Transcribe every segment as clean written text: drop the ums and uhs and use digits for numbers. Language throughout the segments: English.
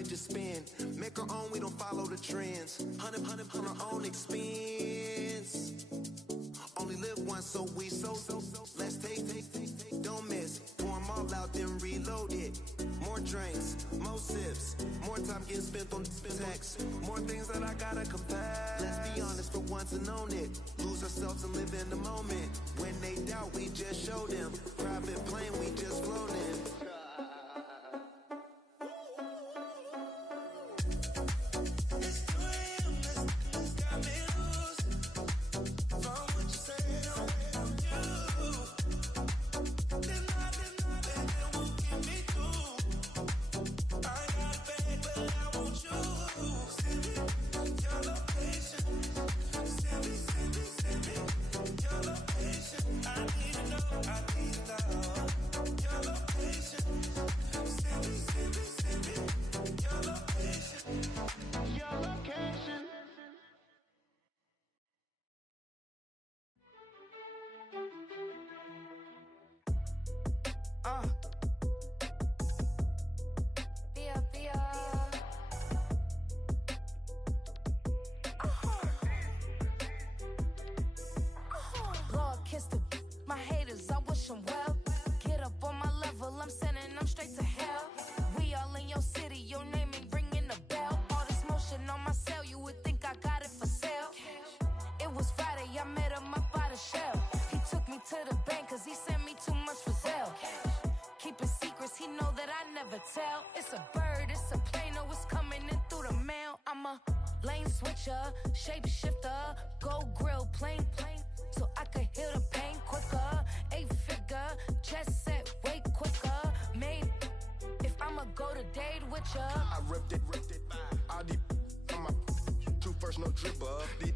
mileage is spend. Make our own, we don't follow the trends. Hundred on our own expense. Only live once, so let's take, don't miss. Pour 'em all out, then reload it. More drinks, more sips, more time getting spent on text. More things that I gotta confess. Let's be honest for once and own it. Lose ourselves and live in the moment. When they doubt, we just show them. Private plane, we just float in. It's a bird, it's a plane, oh, it's coming in through the mail. I'm a lane switcher, shapeshifter, go grill, plane, so I could heal the pain quicker. 8-figure, chest set way quicker. Made, if I'ma go to date with ya. I ripped it, all these on my true first, no dripper. These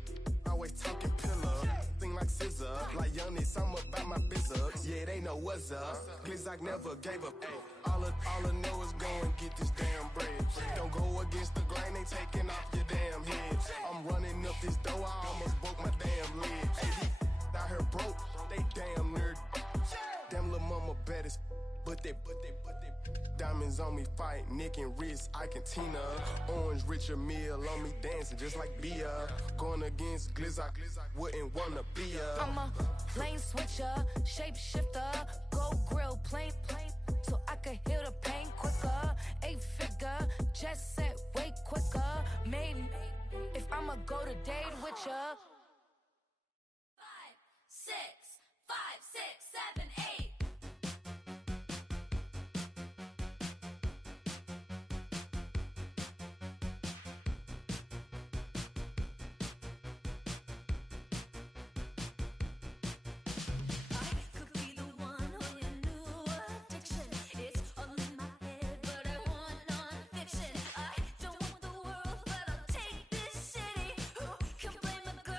always talking pillar, thing like scissor. Like youngest, I'm about my business. Yeah, they know what's up. Glizzock never gave up. All I know is go and get this damn bread. Don't go against the grain, they taking off your damn head. I'm running up this door, I almost broke my damn leg. Hey, out here broke, they damn nerd. Damn little mama bad as but they diamonds on me fight, neck and wrist, I can Tina. Orange Richard Mill on me dancing just like Bia. Going against Glizzock, wouldn't wanna be ya. I'm a lane switcher, shapeshifter, go grill, plane, so I could heal the pain quicker. 8-figure, just set way quicker. Made, if I'ma go to date with ya. 5, 6, 5, 6, 7, 8. Can blame a girl.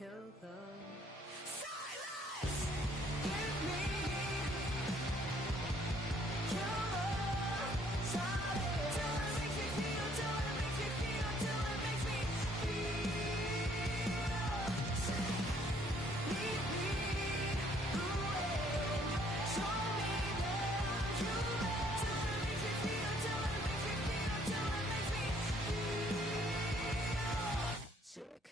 kill the silence. Give me kill the silence. Till it makes me feel, till it makes me feel, till it makes me feel sick. Lead me away. Show me that I'm true. Till it makes me feel, till it makes me feel, till it makes me feel sick.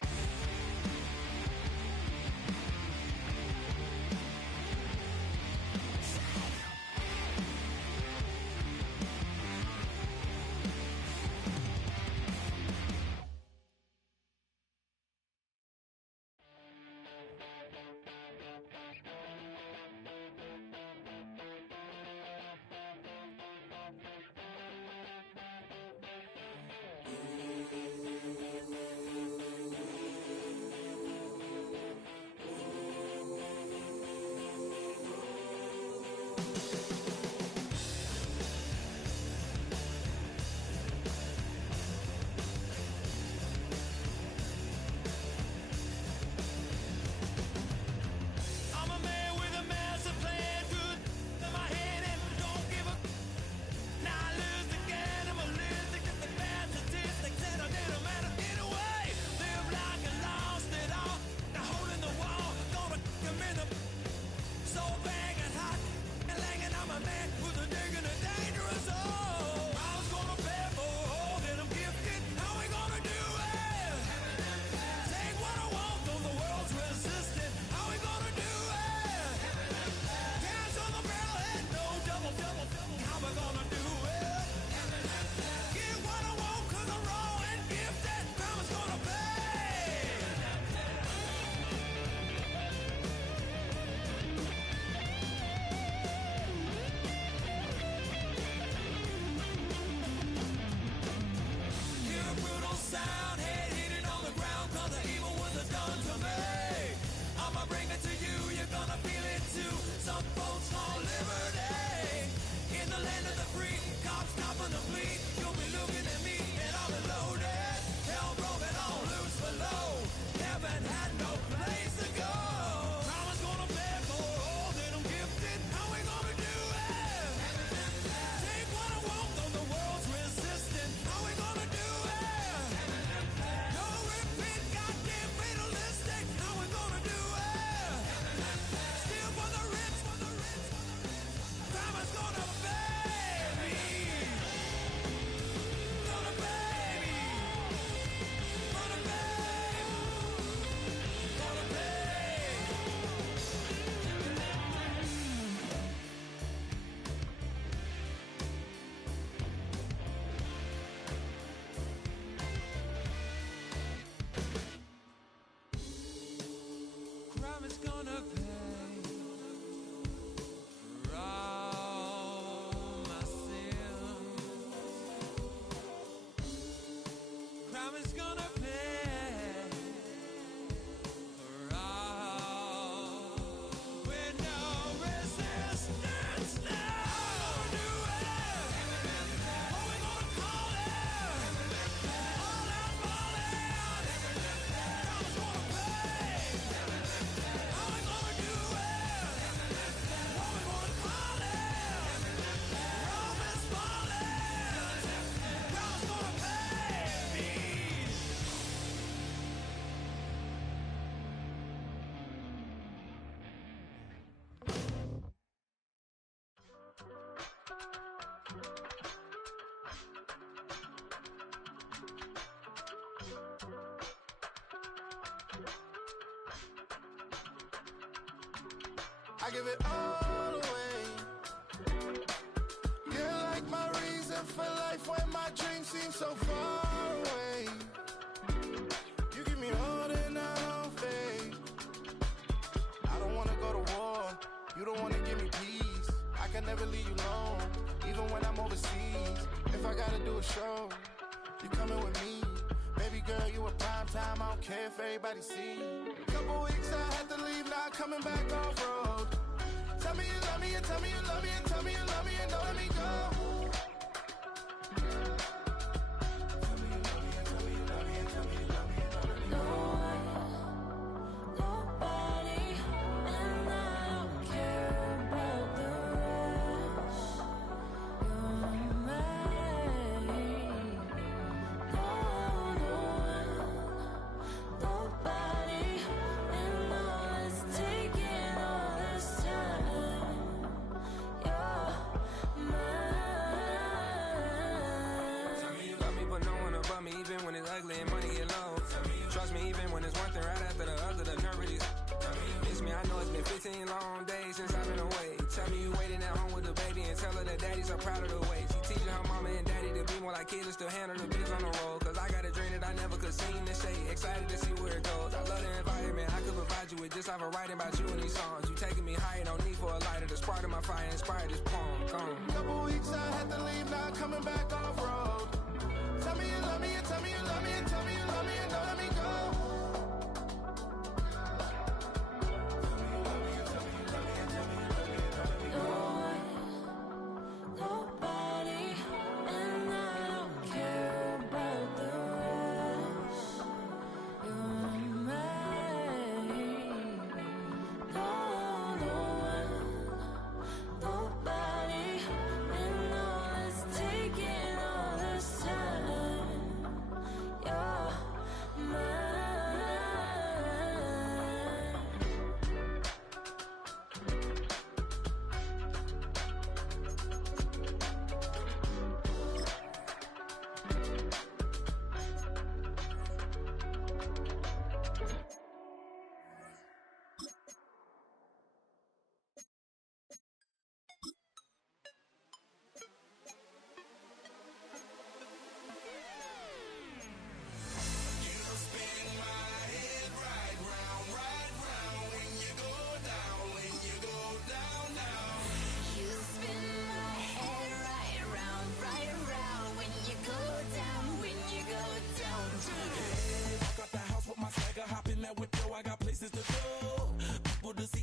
I'm a man with a master plan, good in my head and don't give a. Now I lose again, I'm a loser, get the bad statistics and I didn't matter anyway. Live like I lost it all, now holding the wall, gonna come in the so banging hot and langing. I'm a man who's a digging a dangerous hole. I was gonna pay for all that I'm gifted, how we gonna do it? Take what I want from the world's resistant, how we gonna do it? Cash on the barrel and no double, how we gonna do it? Get what I want 'cause I'm raw and gifted, mama's gonna pay. Hear a brutal sound, head hitting on the ground 'cause the evil was done to me. I'ma bring it to you, you're gonna feel it too. Some folks call liberty. In the land of the free, cops stopping the fleet. You'll be looking at me and I'll be loaded. Hell broken on loose below. Heaven had no place to go. Mama's gonna pay for all that I'm gifted. How we gonna do it? Take what I want from the world's resistant. How we gonna do it? No repeat, goddamn fatalistic. How we gonna do it? Steal for the rich, for the rich, for the rich. Mama's gonna pay me. Gonna pay me. Gonna pay. Gonna pay. Crime is gonna pay for all my sins. Crime is gonna pay for all with no resistance. Now do it. What we gonna call it? All out falling. Crime is gonna pay. How we gonna do it? What we gonna call it? Rome is falling. Rome's gonna pay me. I give it all away. You're like my reason for life when my dreams seem so far away. You give me all that I don't fade. I don't wanna go to war. You don't wanna give me peace. I can never leave you alone, even when I'm overseas. If I gotta do a show, you coming with me. Baby girl, you a prime time. I don't care if everybody see. Couple weeks I had to leave, now coming back off road. Tell me you love me and tell me you love me and tell me you love me and don't let me go. Tell me you love me and tell me you love me and tell me you love me and don't let me go. Tell me you waiting at home with the baby and tell her that daddy's so proud of the way. She teaching her mama and daddy to be more like kids and still handle the biz on the road. Cause I got a dream that I never could sing and say. Excited to see where it goes. I love the environment. I could provide you with just off of writing about you in these songs. You taking me higher, no need for a lighter. The spark of my fire inspired this poem. Gone. Couple weeks I had to leave, now coming back off road. Tell me you love me and tell me you love me and tell me you love me and don't let me go.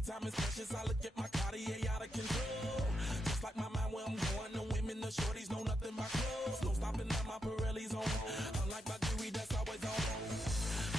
Time is precious, I look at my Cartier out of control. Just like my mind where I'm going, the women, the shorties know nothing but clothes. No stopping at my Pirelli's on. Unlike my jewelry that's always on.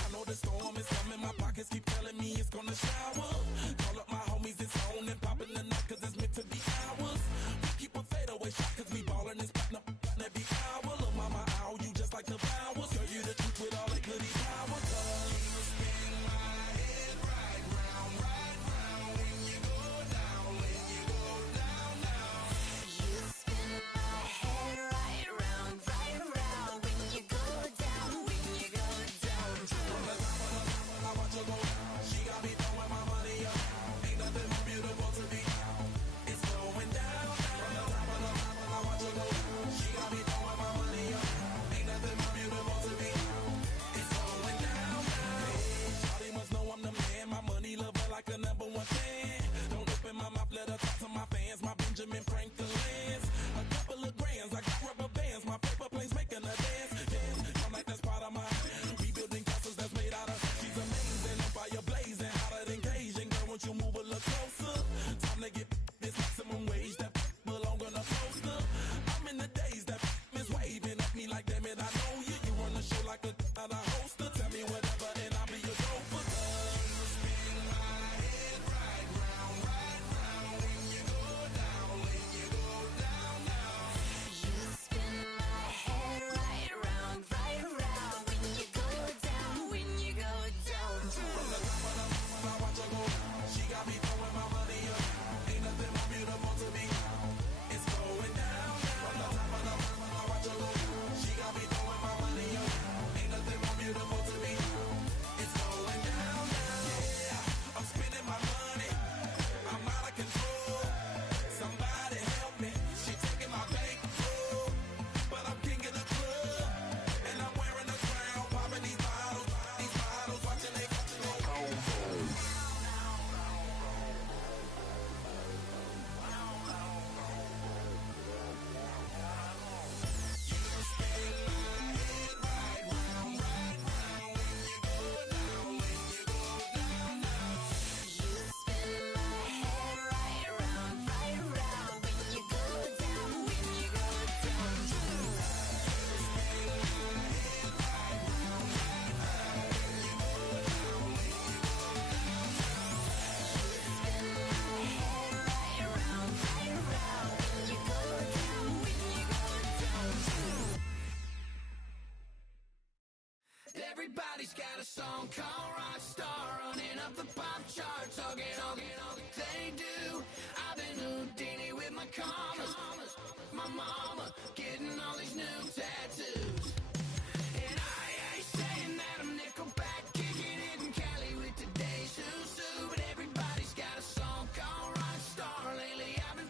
I know the storm is coming, my pockets keep telling me it's gonna shower. Call up my homies, it's on and popping the night cause it's meant to be ours. We keep a fadeaway shot cause we ballin' and spotting up every hour. Look mama, ow, you just like the flowers. Girl, you the truth with all that goody power. You spin my head right round, right round. When you go down, when you go down, down. You spin my head right round, right round. When you go down, when you go down. From the top of the top, I watch her go down. She got me throwing my money up. Ain't nothing more beautiful to me. It's going down. From the top of the top, I watch her go down. She got me throwing my money up. Ain't nothing more beautiful to me. It's going down. Hey, Shawty must know I'm the man. My money lover like a number one fan. Don't open my mouth, let her talk to my fans. My Benjamin Franklin's. A couple of grands, I got rubber bands. My paper planes making a dance. Dance, I'm like that's part of my rebuilding castles that's made out of. She's amazing, on fire blazing, hotter than Cajun. Girl, won't you move a little closer? Time to get this maximum wage that belong on a poster. I'm in the days that is waving at me like, damn it, I know you. You run the show like a hoster. Tell me whatever and I'll be your gopher. You spin my head right round, right round. When you go down, when you go down, down. You spin my head right round, right round. When you go down, when you go down. From the top of the mountain, I watch her go down. She got me throwing my money up. Ain't nothing more beautiful to me. It's going down. From the top of the mountain, I watch her go down. She got me throwing my money up. Ain't nothing more beautiful to me. It's going down. Yeah, I'm spending my money. I'm out of control. Somebody help me. She taking my bankroll, but I'm king of the club, and I'm wearing a crown, popping these bottles, watching they go. You spin my head right round, right round. When you go down, when you go down. Right round, right round. When you go down, when you go down. Everybody's got a song called Rockstar, running up the pop charts. All they do. I've been Houdini with my commas. My mama getting all these new tattoos. And I ain't saying that I'm Nickelback, kicking it in Cali with today's who's who. But everybody's got a song called Rockstar. Lately I've been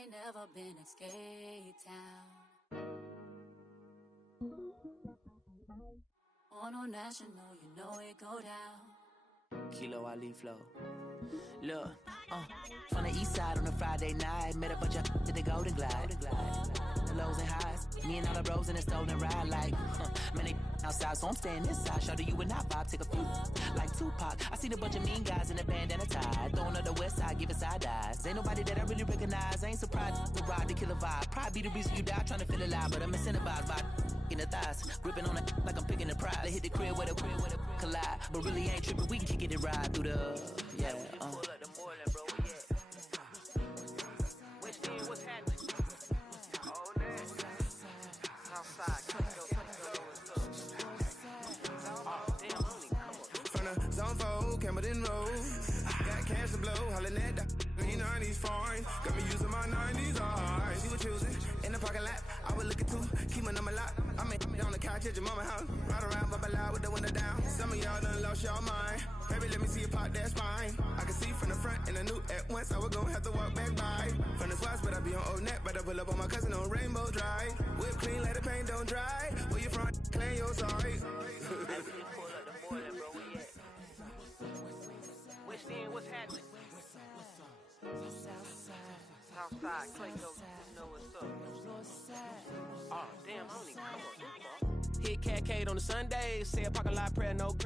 ain't never been in Skate Town. On no national, you know it go down. Kilo Ali Flow. Look, from the east side on a Friday night, met a bunch of at the Golden Glide. The lows and highs, me and all the bros in a stolen ride, like, man, they outside, so I'm staying this side. Show you and I vibe, take a few, like Tupac. I seen a bunch of mean guys in a bandana tie, throwing up the west side, giving side eyes. Ain't nobody that I really recognize, I ain't surprised to ride the killer vibe. Probably be the reason you die, trying to feel alive, but I'm incentivized by in the thighs, gripping on it like I'm picking the prize. They hit the crib with a collide, but really ain't tripping. We can kick it and ride through the Pull up the Moreland, bro. West End, what's happening? Oh, that. Southside, From the zone 4, Campbellton Road. Got cash to blow, hollering at the 90s foreign. Got me using my 90s, alright. See what choosing in the parking lot. I was looking too, keep my number locked. I'm on the couch at your mama house. Ride around, bubble loud with the window down. Some of y'all done lost y'all mind. Baby, let me see you pop that spine. I can see from the front and I knew at once I was gonna have to walk back by. From the spots, but I be on Old Net. But I pull up on my cousin on Rainbow Drive. Whip clean, let the paint don't dry. Where you from? Claim your sorry. pull up the Moreland, bro. We at West End, what's happening? Southside, Clayco, you know what's up. Oh, damn, I don't even come up. Hit Cat on the Sundays, say a parking lot prayer, no.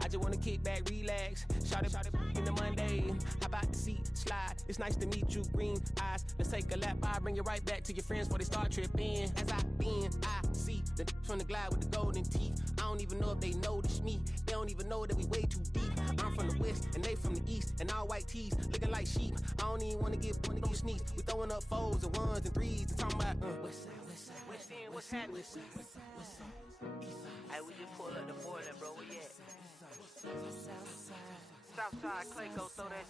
I just wanna kick back, relax, shout it in the Monday. How about the seat, slide, it's nice to meet you, green eyes. Let's take a lap, I'll bring you right back to your friends before they start tripping. As I see the from the glide with the golden teeth. I don't even know if they notice me, they don't even know that we way too deep. I'm from the west, and they from the east, and all white tees, looking like sheep. I don't even wanna get sneaks. We throwing up fours and ones and threes, and talking about West End, what's happening? Hey, we just pull up the Moreland, bro. Where you at? Southside, Clayco, throw that.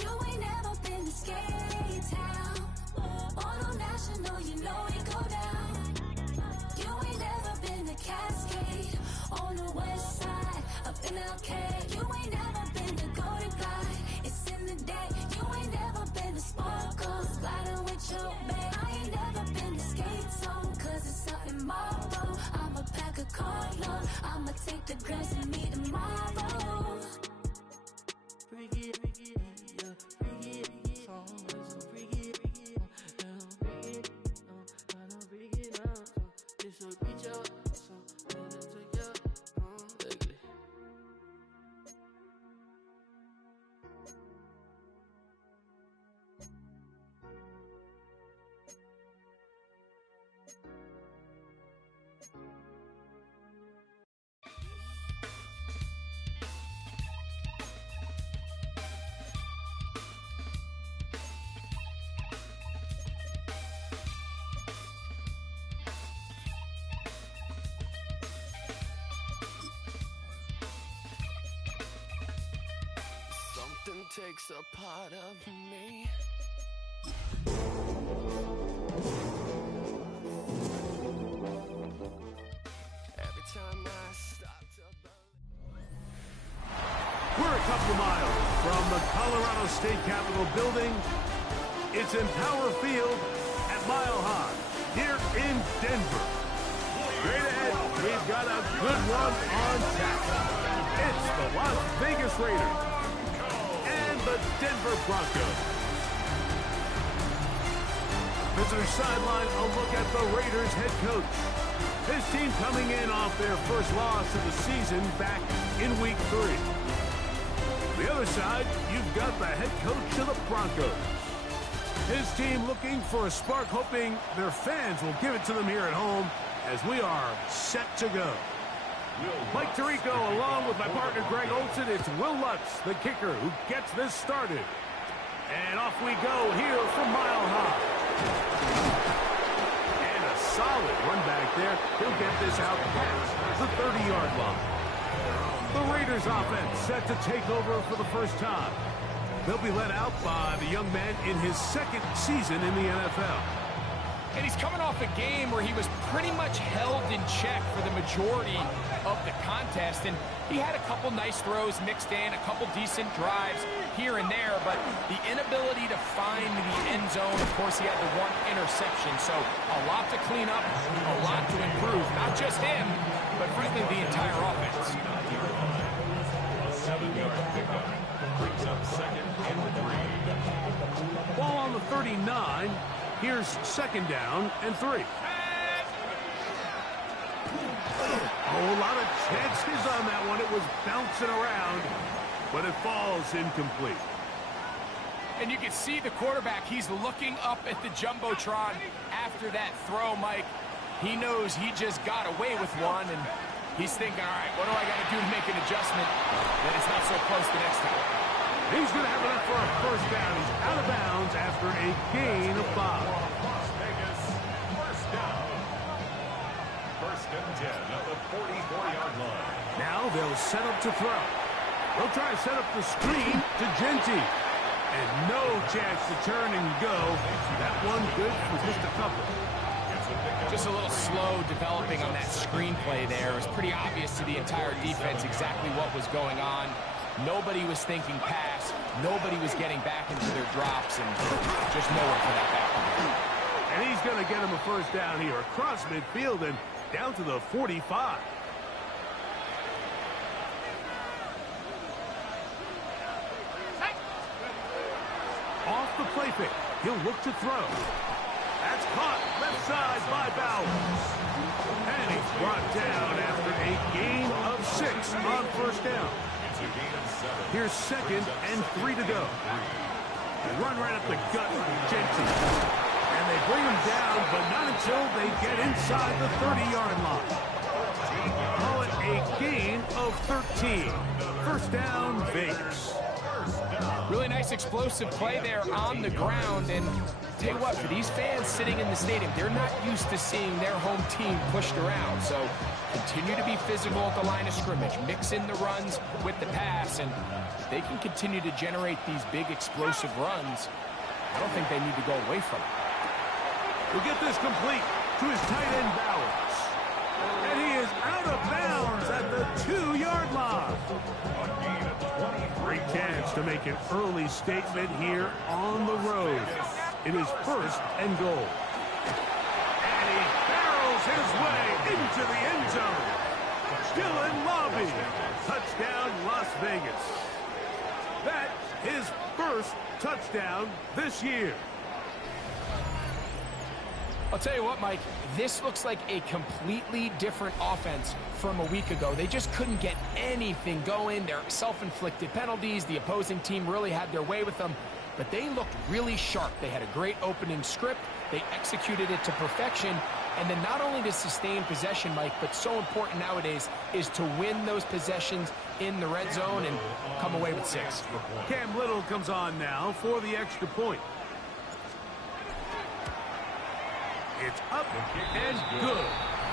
You ain't never been to Skate Town. On no national, you know it go down. You ain't never been to Cascade. On the west side, up in LK. You ain't never been to Golden Glide. It's in the day. You ain't never been to Sparkles, gliding with your babe. I ain't never been to Skate Zone, cause it's out tomorrow. I'ma pack a Carlo, I'ma take the grass and meet tomorrow. Bring it, yeah, bring it, so bring it, bring it, this will reach out, so ugly. Something takes a part of me. Every time I stop to believe. We're a couple miles from the Colorado State Capitol building. It's Empower Field at Mile High here in Denver. Straight ahead, we've got a good one on tap. It's the Las Vegas Raiders and the Denver Broncos. Visitor sideline, a look at the Raiders head coach. His team coming in off their first loss of the season back in Week 3. The other side, you've got the head coach of the Broncos. His team looking for a spark, hoping their fans will give it to them here at home as we are set to go. Mike Tirico along with my partner Greg Olson. It's Will Lutz, the kicker, who gets this started. And off we go here from Mile High. And a solid run back there. He'll get this out past the 30-yard line. The Raiders offense set to take over for the first time. They'll be led out by the young man in his second season in the NFL. And he's coming off a game where he was pretty much held in check for the majority of the contest. And he had a couple nice throws mixed in, a couple decent drives. here and there, but the inability to find the end zone. Of course, he had the one interception, so a lot to clean up, a lot to improve. Not just him, but frankly, the entire offense. A 7-yard pickup brings up 2nd and 3. Ball on the 39. Here's 2nd down and 3. Oh, a lot of chances on that one. It was bouncing around, but it falls incomplete. And you can see the quarterback, he's looking up at the Jumbotron after that throw, Mike. He knows he just got away with one, and he's thinking, all right, what do I got to do to make an adjustment that it's not so close the next time? He's going to have enough for a first down. He's out of bounds after a gain of 5. Las Vegas, first down. 1st and 10 at the 44-yard line. Now they'll set up to throw. They'll try to set up the screen to Genty. And no chance to turn and go. That one good for just a couple. Just a little slow developing on that screenplay there. It was pretty obvious to the entire defense exactly what was going on. Nobody was thinking pass. Nobody was getting back into their drops, and just nowhere for that back to go. And he's going to get him a first down here across midfield and down to the 45. Off the play fake. He'll look to throw. That's caught left side by Bowers. And he's brought down after a gain of 6 on first down. Here's 2nd and 3 to go. Run right up the gut of Genty. And they bring him down, but not until they get inside the 30-yard line. Call it a gain of 13. First down, Vegas. Really nice explosive play there on the ground, and tell you what, for these fans sitting in the stadium, they're not used to seeing their home team pushed around, so continue to be physical at the line of scrimmage, mix in the runs with the pass, and if they can continue to generate these big explosive runs, I don't think they need to go away from it. We'll get this complete to his tight end Bowers, and he is out of bounds at the 2-yard line. Great chance to make an early statement here on the road. It is 1st and goal. And he barrels his way into the end zone. Dylan Lobby. Touchdown, Las Vegas. That is 1st touchdown this year. I'll tell you what, Mike, this looks like a completely different offense from a week ago. They just couldn't get anything going. Their self-inflicted penalties, the opposing team really had their way with them, but they looked really sharp. They had a great opening script. They executed it to perfection. And then not only to sustain possession, Mike, but so important nowadays is to win those possessions in the red zone and come away with 6. Cam Little comes on now for the extra point. It's up and good.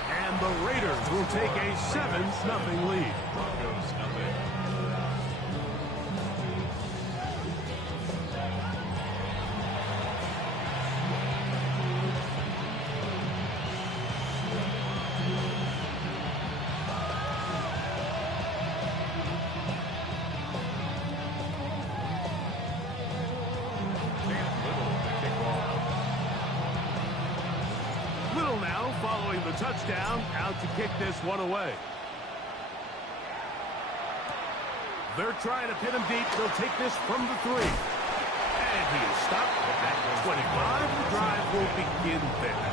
And the Raiders will take a 7-0 lead. Following the touchdown, out to kick this one away. They're trying to pin him deep. They'll take this from the 3. And he is stopped at 25. The drive will begin there.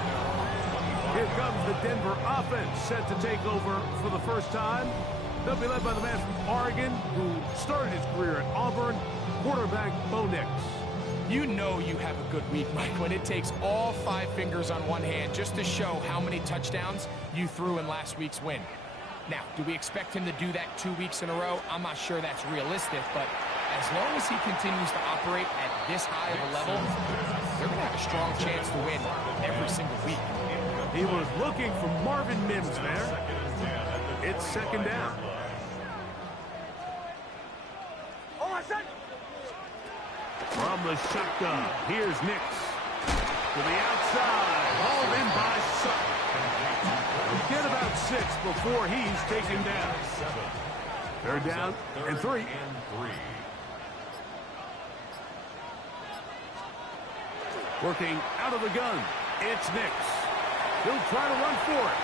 Here comes the Denver offense set to take over for the first time. They'll be led by the man from Oregon who started his career at Auburn, quarterback Bo Nix. You know you have a good week, Mike, when it takes all 5 fingers on one hand just to show how many touchdowns you threw in last week's win. Now, do we expect him to do that 2 weeks in a row? I'm not sure that's realistic, but as long as he continues to operate at this high of a level, they're going to have a strong chance to win every single week. He was looking for Marvin Mims there. It's 2nd down. From the shotgun, here's Nix. To the outside, hauled in by Sutton. He'll get about 6 before he's taken down. 3rd down and 3. Working out of the gun, it's Nix. He'll try to run for it.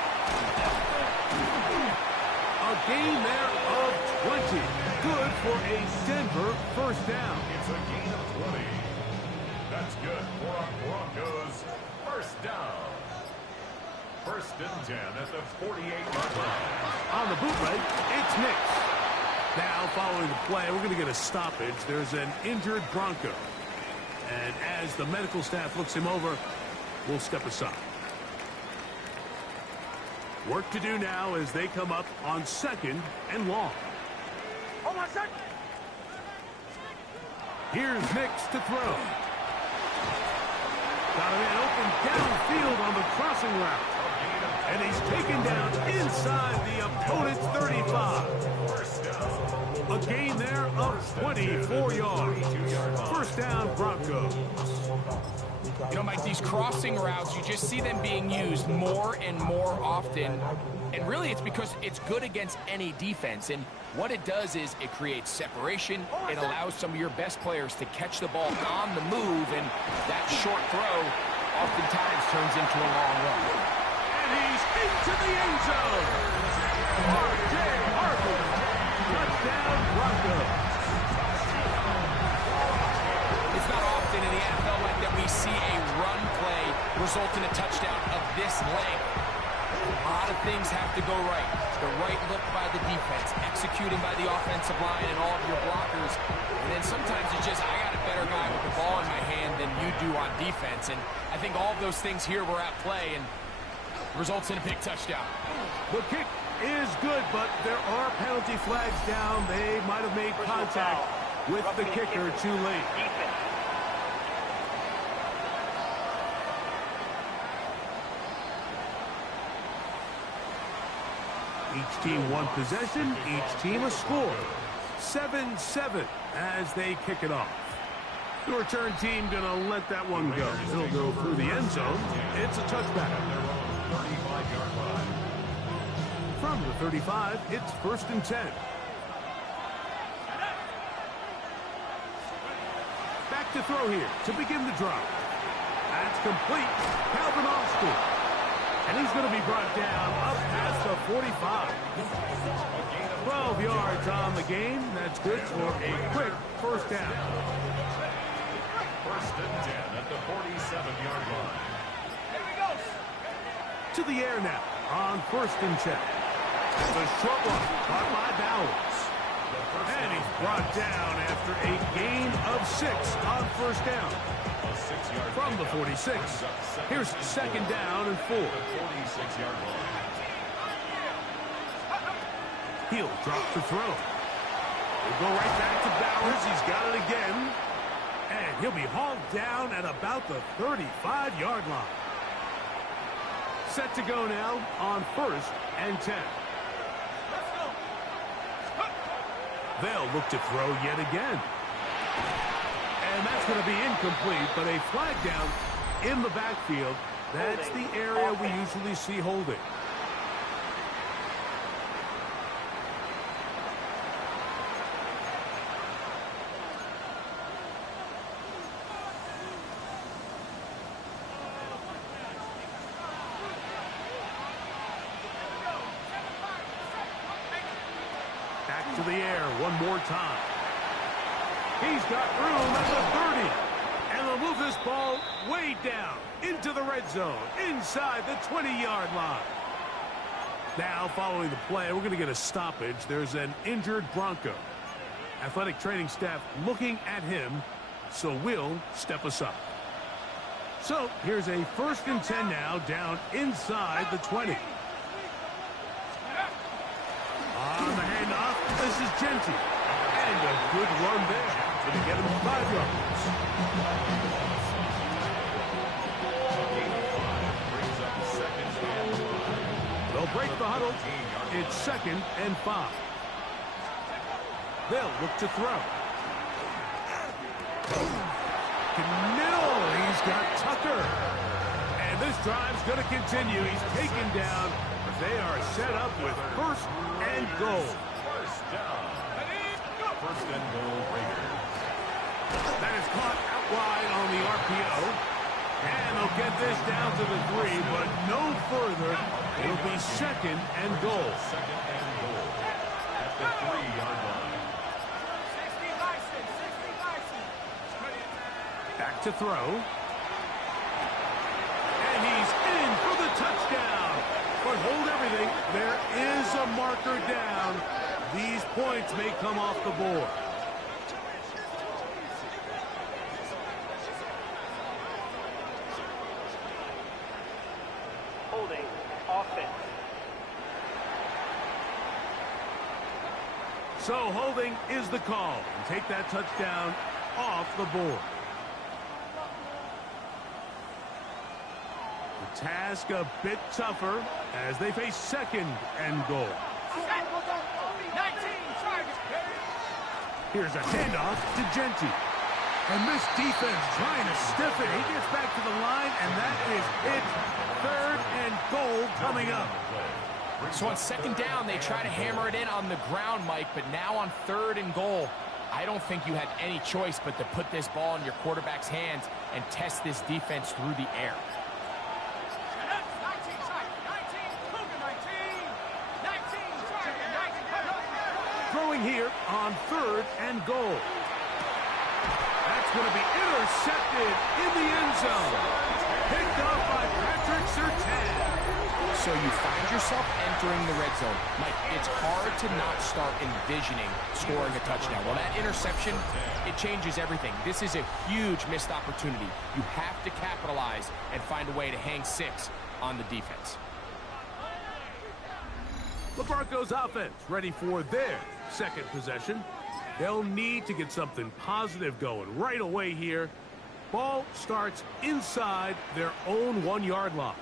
A gain there of 20. Good for a Denver first down. It's a gain of 20. That's good for a Broncos first down. First and 10 at the 48-yard line. On the bootleg, it's Nix. Now, following the play, we're going to get a stoppage. There's an injured Bronco. And as the medical staff looks him over, we'll step aside. Work to do now as they come up on 2nd and long. Hold on a second. Here's Nix to throw. Got a man open downfield on the crossing route. And he's taken down inside the opponent's 35. First down. A gain there of 24 yards. First down, Broncos. You know, Mike, these crossing routes, you just see them being used more and more often. And really, it's because it's good against any defense. And what it does is it creates separation. It allows some of your best players to catch the ball on the move. And that short throw oftentimes turns into a long run. And he's into the end zone. R.J. Harvey. Touchdown, Broncos. It's not often in the NFL like that we see a run play result in a touchdown of this length. A lot of things have to go right. The right look by the defense, executing by the offensive line and all of your blockers. And then sometimes it's just, I got a better guy with the ball in my hand than you do on defense. And I think all of those things here were at play and results in a big touchdown. The kick is good, but there are penalty flags down. They might have made contact with the kicker too late. Each team one possession, each team a score. 7-7 as they kick it off. The return team going to let that one go. It'll go through the end zone. It's a touchback. From the 35, it's 1st and 10. Back to throw here to begin the drive. That's complete. Calvin Austin. And he's going to be brought down up past the 45. 12 yards on the game. That's good for a quick first down. 1st and 10 at the 47-yard line. Here we go. To the air now on 1st and 10. It's a short one caught by Bowers. And he's brought down after a gain of 6 on first down. From the 46, here's 2nd down and 4. 46-yard line. He'll drop the throw. He'll go right back to Bowers. He's got it again. And he'll be hauled down at about the 35-yard line. Set to go now on 1st and 10. They'll look to throw yet again. And that's going to be incomplete, but a flag down in the backfield. That's the area we usually see holding. Back to the air one more time. He's got room at the 30. And they'll move this ball way down into the red zone, inside the 20-yard line. Now, following the play, we're going to get a stoppage. There's an injured Bronco. Athletic training staff looking at him, so we'll step aside. So, here's a 1st and 10 now, down inside the 20. On the handoff, this is Genty. And a good run there. Going to get him 5 yards. They'll break the huddle. It's 2nd and 5. They'll look to throw. Middle, he's got Tucker. And this drive's going to continue. He's taken down, but they are set up with 1st and goal. First down. 1st and goal, Raiders. That is caught out wide on the RPO. And they'll get this down to the 3, but no further. It'll be second and goal. Second and goal at the 3-yard line. Back to throw. And he's in for the touchdown. But hold everything. There is a marker down. These points may come off the board. Holding offense. So holding is the call. And take that touchdown off the board. The task a bit tougher as they face second and goal. 19 charges. Here's a handoff to Genty. And this defense trying to stiff it. He gets back to the line, and that is it. Third and goal coming up. So on second down, they try to hammer it in on the ground, Mike, but now on third and goal, I don't think you had any choice but to put this ball in your quarterback's hands and test this defense through the air. 19 charges. Throwing here on third and goal. That's going to be intercepted in the end zone. Picked up by Patrick Surtain. So you find yourself entering the red zone. Mike, it's hard to not start envisioning scoring a touchdown. Well, that interception, it changes everything. This is a huge missed opportunity. You have to capitalize and find a way to hang 6 on the defense. The Broncos offense ready for their second possession. They'll need to get something positive going right away here. Ball starts inside their own 1-yard line.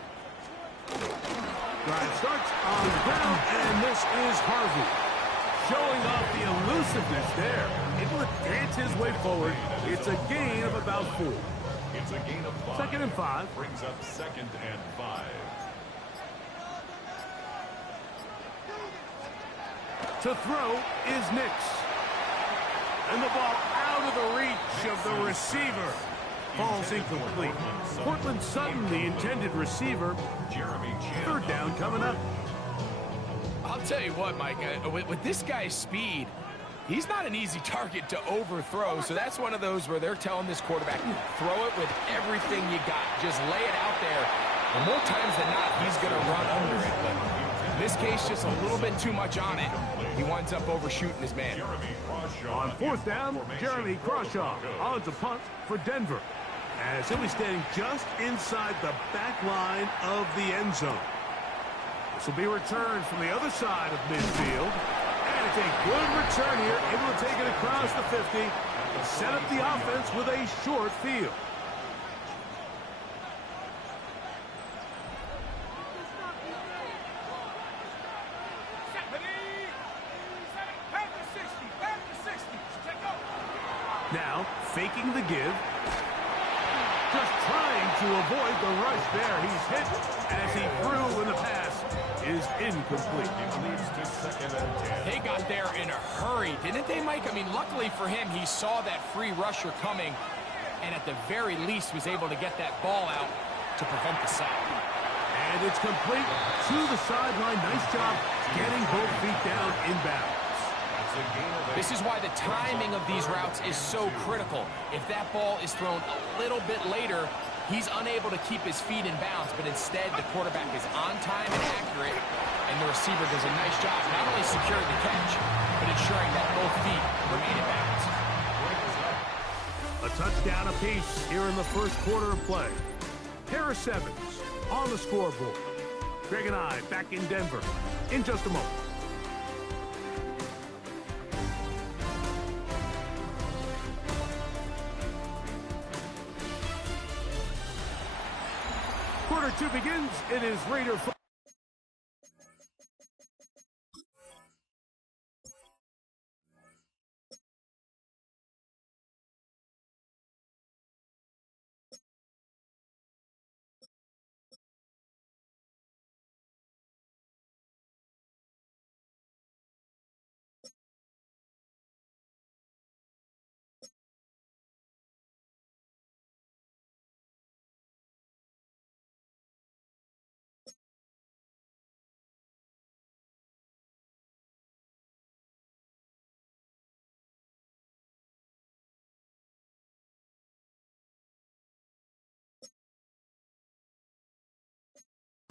Drive starts on the ground, and this is Harvey. Showing off the elusiveness there. Able to dance his way forward. It's a gain of about 4. It's a gain of 5. Second and 5. Brings up second and 5. To throw is Nix. And the ball out of the reach of the receiver. Ball's incomplete. Cortland Sutton, the intended receiver. Third down coming up. I'll tell you what, Mike, with this guy's speed, he's not an easy target to overthrow, so that's one of those where they're telling this quarterback, throw it with everything you got. Just lay it out there. And more times than not, he's going to run under it. But in this case, just a little bit too much on it. He winds up overshooting his man. On fourth down, Jeremy Crawshaw on to punt for Denver, as he'll be standing just inside the back line of the end zone. This will be returned from the other side of midfield. And it's a good return here, able to take it across the 50 to set up the offense with a short field. Now, faking the give. Just trying to avoid the rush there. He's hit as he threw, and the pass is incomplete. They got there in a hurry, didn't they, Mike? I mean, luckily for him, he saw that free rusher coming, and at the very least was able to get that ball out to prevent the sack. And it's complete to the sideline. Nice job getting both feet down inbounds. This is why the timing of these routes is so critical. If that ball is thrown a little bit later, he's unable to keep his feet in bounds, but instead the quarterback is on time and accurate, and the receiver does a nice job not only securing the catch, but ensuring that both feet remain in bounds. A touchdown apiece here in the first quarter of play. Pair of 7s on the scoreboard. Greg and I back in Denver in just a moment. Quarter 2 begins. It is Raider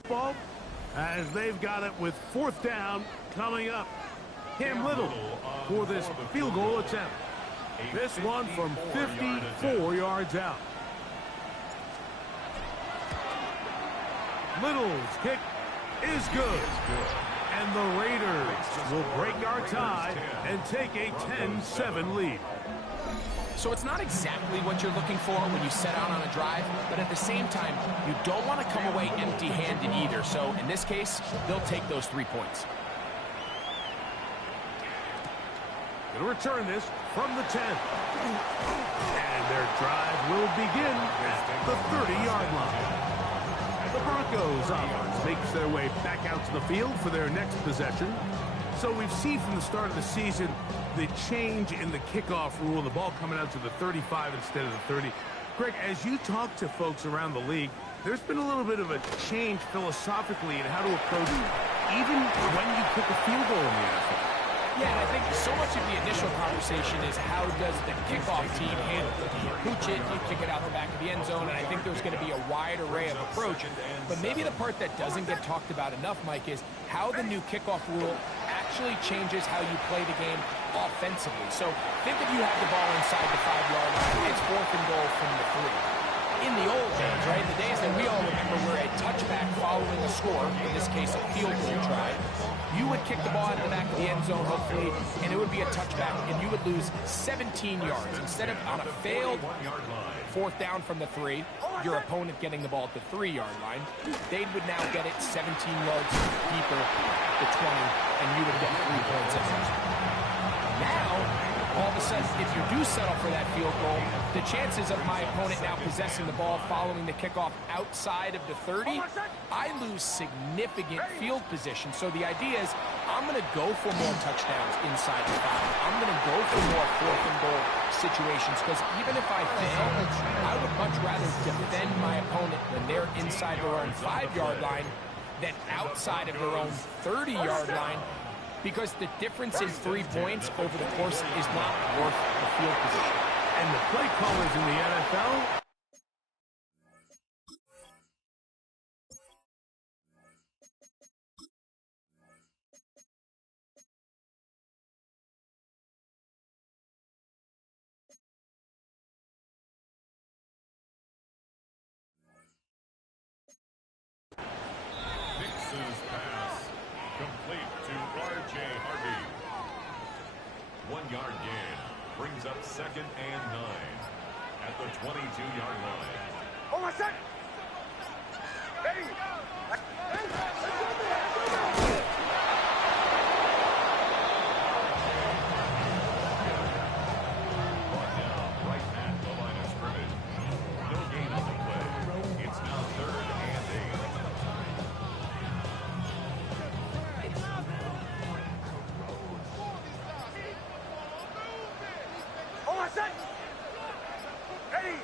football as they've got it with 4th down coming up. Cam Little for this field goal attempt. This one from 54 yards out. Little's kick is good. And the Raiders will break our tie and take a 10-7 lead. So it's not exactly what you're looking for when you set out on a drive, but at the same time, you don't want to come away empty-handed either. So in this case, they'll take those 3 points. Going to return this from the 10. And their drive will begin at the 30-yard line. The Broncos offense makes their way back out to the field for their next possession. So we've seen from the start of the season the change in the kickoff rule, the ball coming out to the 35 instead of the 30. Greg, as you talk to folks around the league, there's been a little bit of a change philosophically in how to approach even when you kick a field goal in the NFL. Yeah, and I think so much of the initial conversation is how does the kickoff team handle it? Do you pooch it? Do you kick it out the back of the end zone? And I think there's going to be a wide array of approach. But maybe the part that doesn't get talked about enough, Mike, is how the new kickoff rule actually changes how you play the game offensively. So think if you have the ball inside the 5-yard line, it's 4th and goal from the 3. In the old days, right, the days that we all remember were a touchback following a score, in this case a field goal try, you would kick the ball out of the back of the end zone, hopefully, and it would be a touchback, and you would lose 17 yards. Instead of on a failed 4th down from the 3, your opponent getting the ball at the 3-yard line, they would now get it 17 yards deeper at the 20, and you would get 3 points in. Now, all of a sudden, if you do settle for that field goal, the chances of my opponent now possessing the ball following the kickoff outside of the 30, I lose significant field position. So the idea is I'm going to go for more touchdowns inside the 5. I'm going to go for more 4th and goal situations because even if I fail, I would much rather defend my opponent when they're inside their own 5-yard line than outside of their own 30-yard line, because the difference in 3 points over the course is not worth the field position. And the play callers in the NFL... Nix's pass complete to R.J. Harvey. 1-yard gain brings up 2nd and 9 at the 22-yard line. Oh, my son! Ready? Brought down right at the line of scrimmage. No gain on the play. It's now 3rd and 8. Oh, my son! Ready?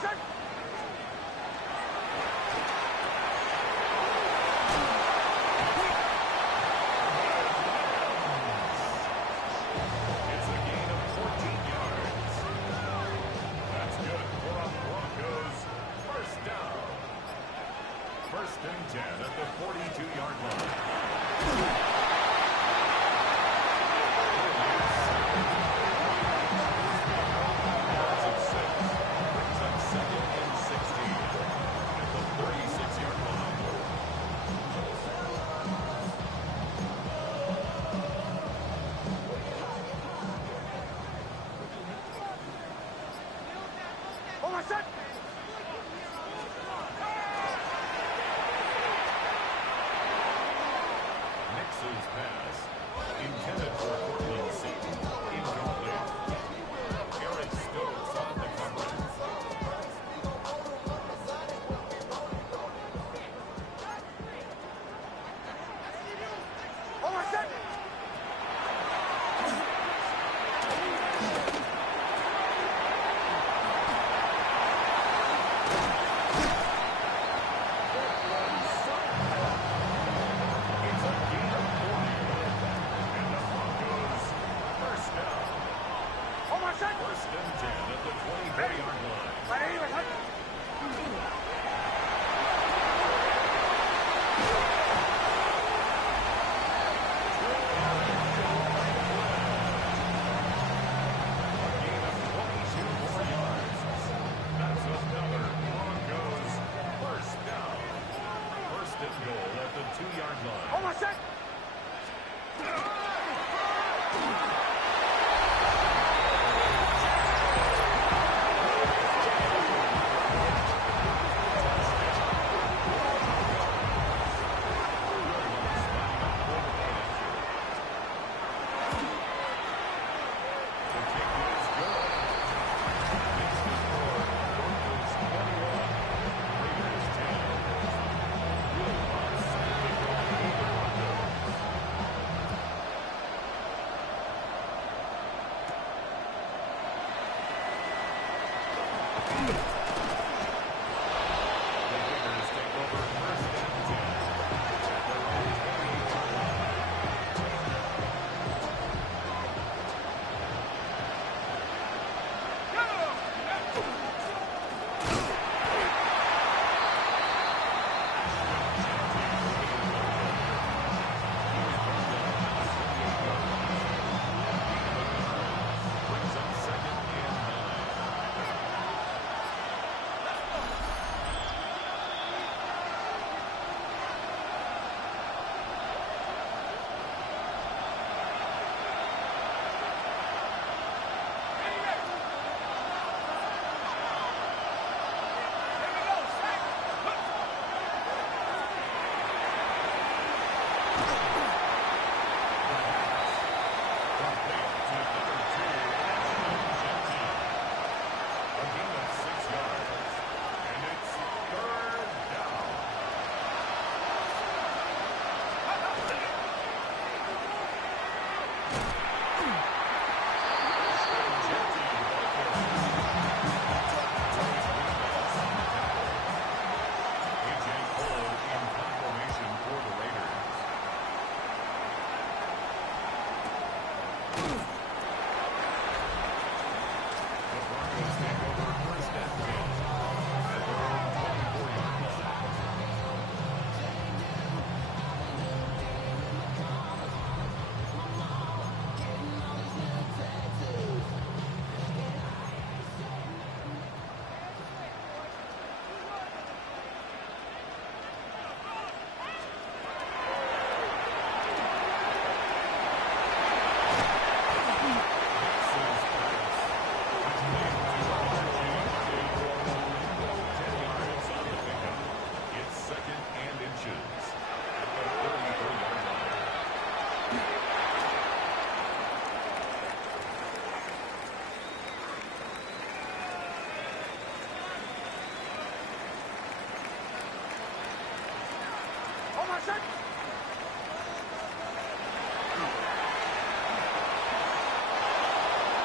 It's a gain of 14 yards. That's good for a Broncos first down. First and 10 at the 42-yard line. Nixon's pass, intended for Cortland Sutton, incomplete. Eric Stokes on the coverage. It's a gain of 40. And the Broncos first down. First and 10 at the 24-yard line. A gain of 22 more yards. That's another Broncos first down. First and goal at the 2-yard line. The kick is good. Makes the score Broncos 21, Raiders 10. Will Lutz kick off the Broncos. The Raiders take over first and 10 at their own 28-yard line. Brings up second and 9. A gain of 6 yards, and it's third down. A.J. Cole in confirmation for the Raiders. The Broncos take over first and 10 at their own 24-yard line. Nixon's pass, intended to R.J. 10 yards on the pickup. It's second and inches at the 34-yard line.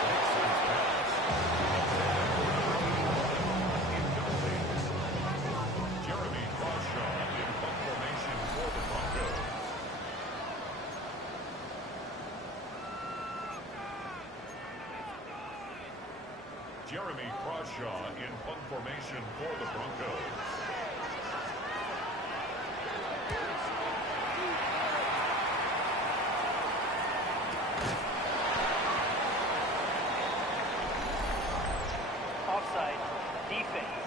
Nixon's pass, intended for R.J. Jeremy Crawshaw in punt formation for the Broncos. Offside. Defense.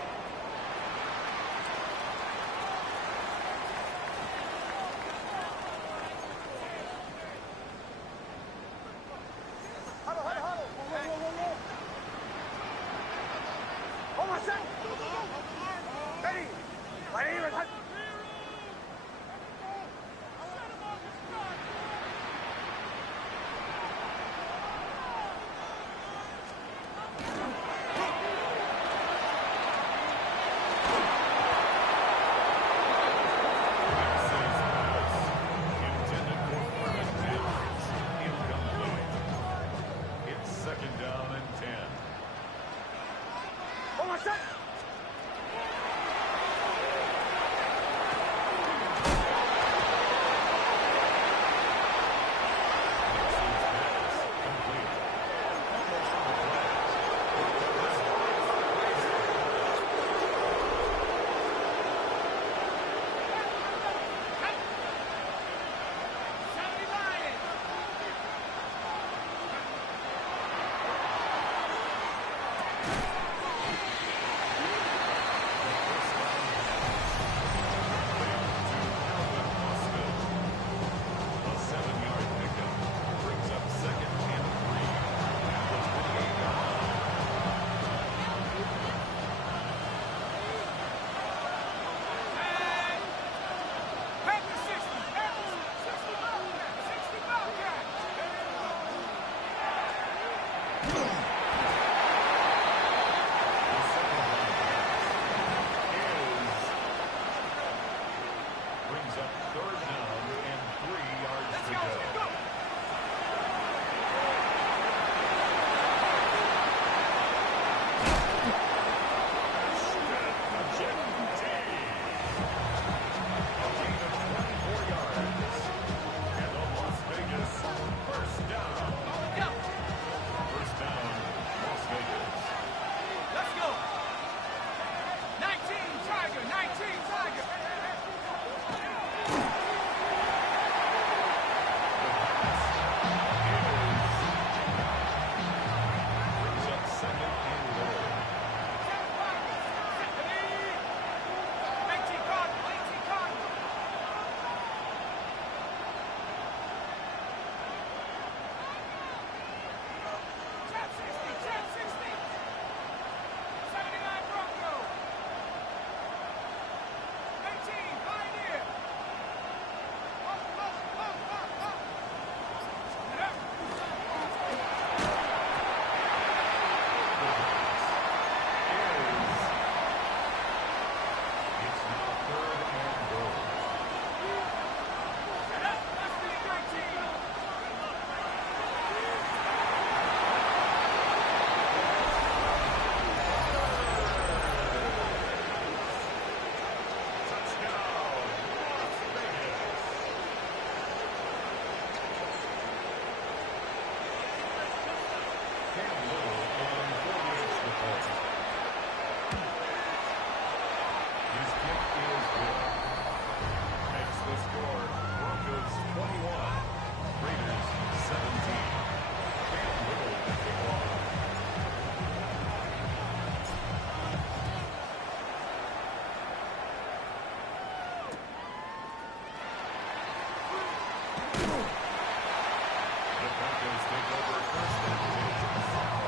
The Broncos take over first and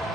10.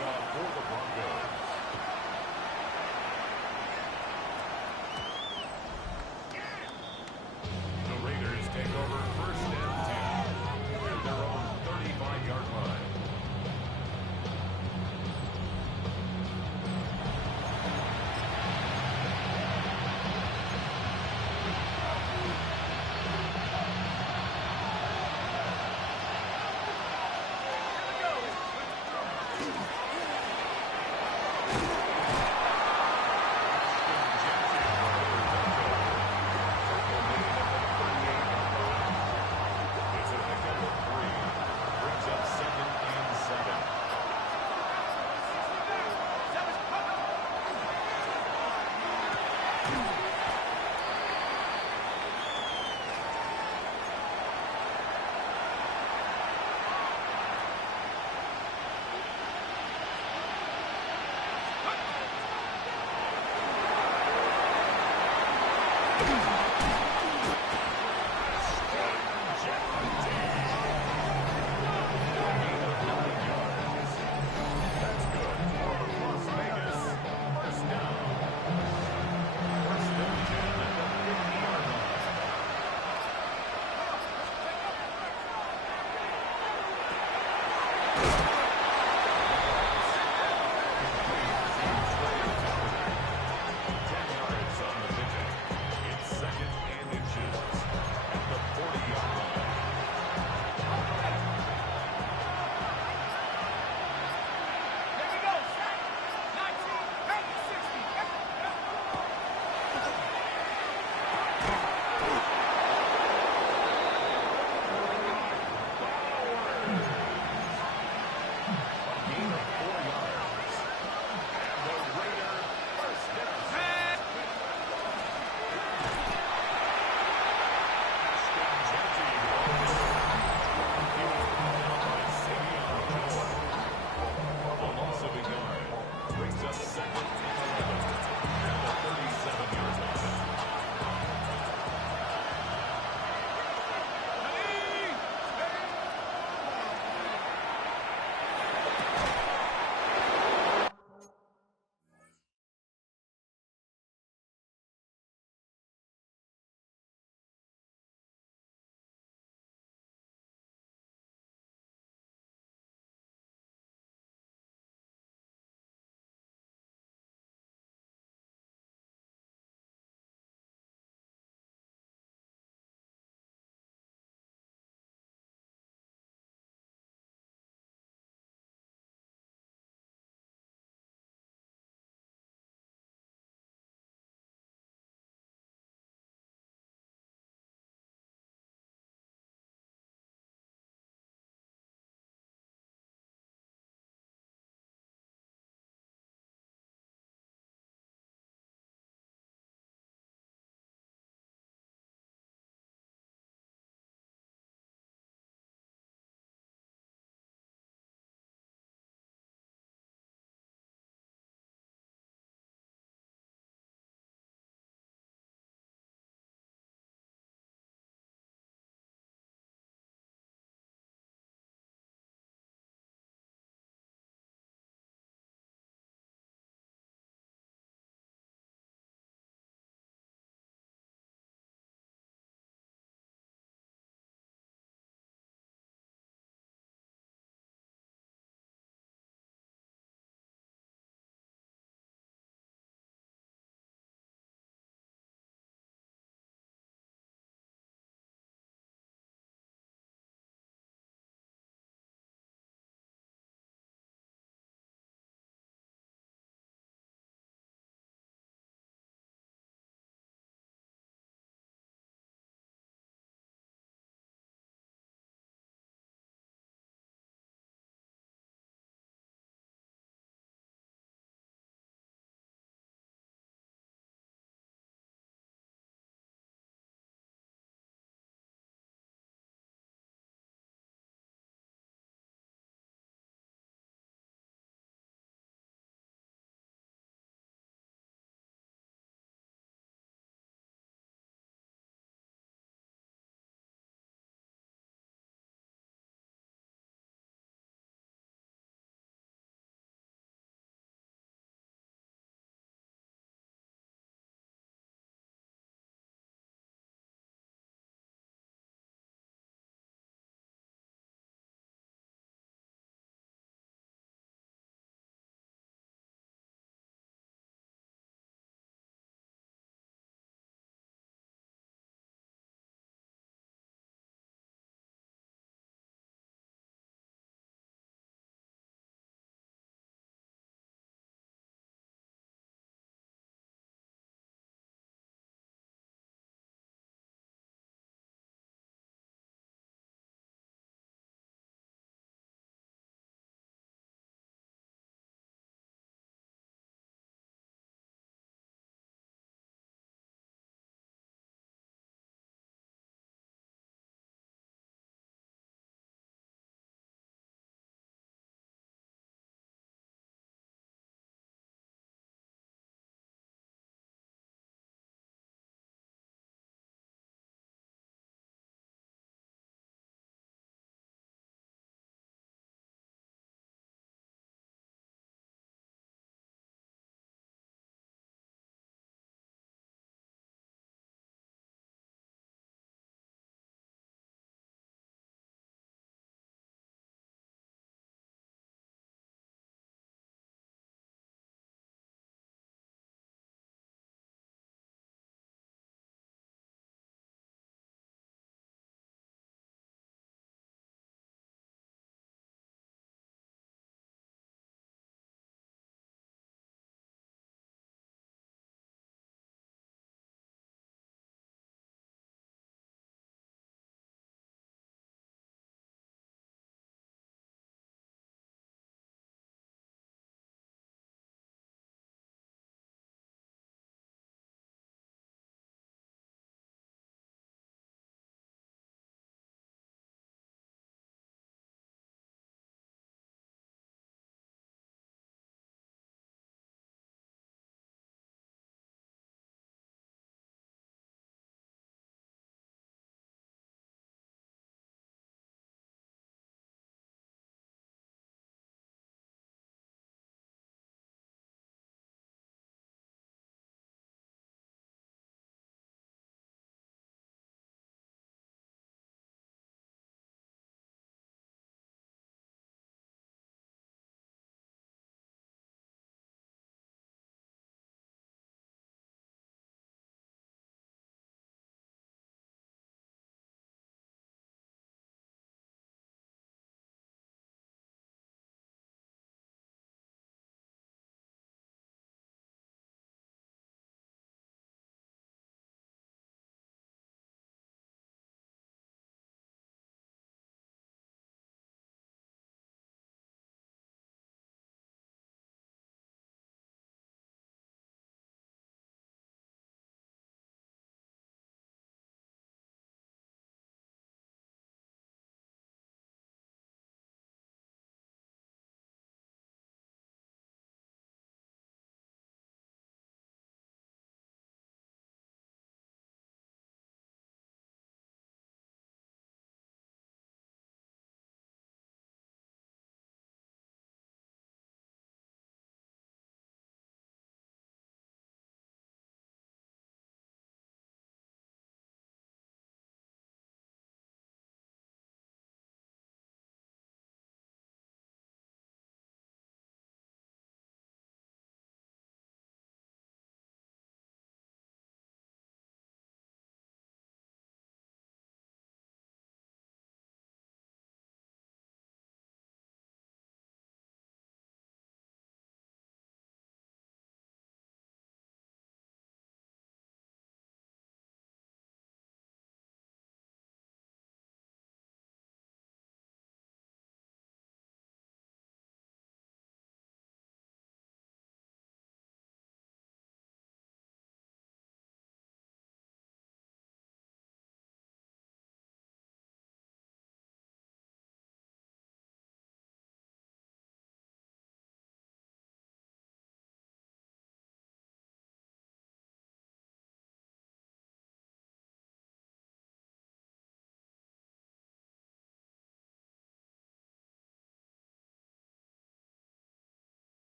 kickoff for the Broncos. The Raiders take over 1st and 10 at their own 35-yard line.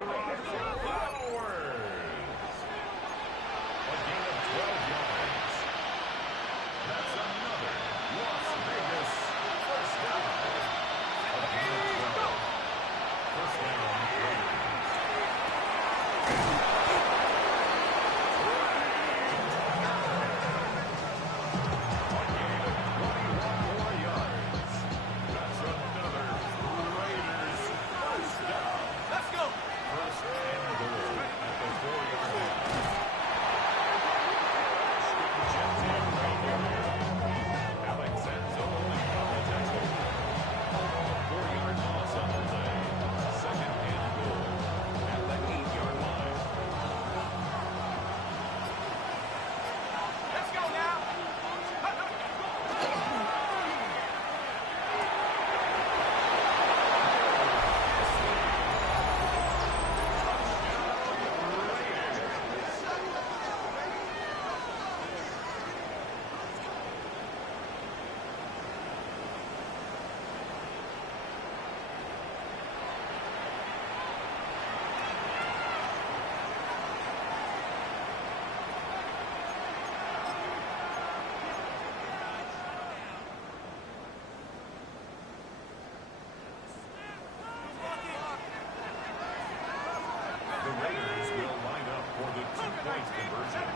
A gain of 12 yards. That's another Las Vegas first down. A gain of 12. First down, Raiders. A gain of 21 more yards. That's another Raiders first down. Let's go. First and goal at the 4-yard line. The Raiders will line up for the 2-point conversion.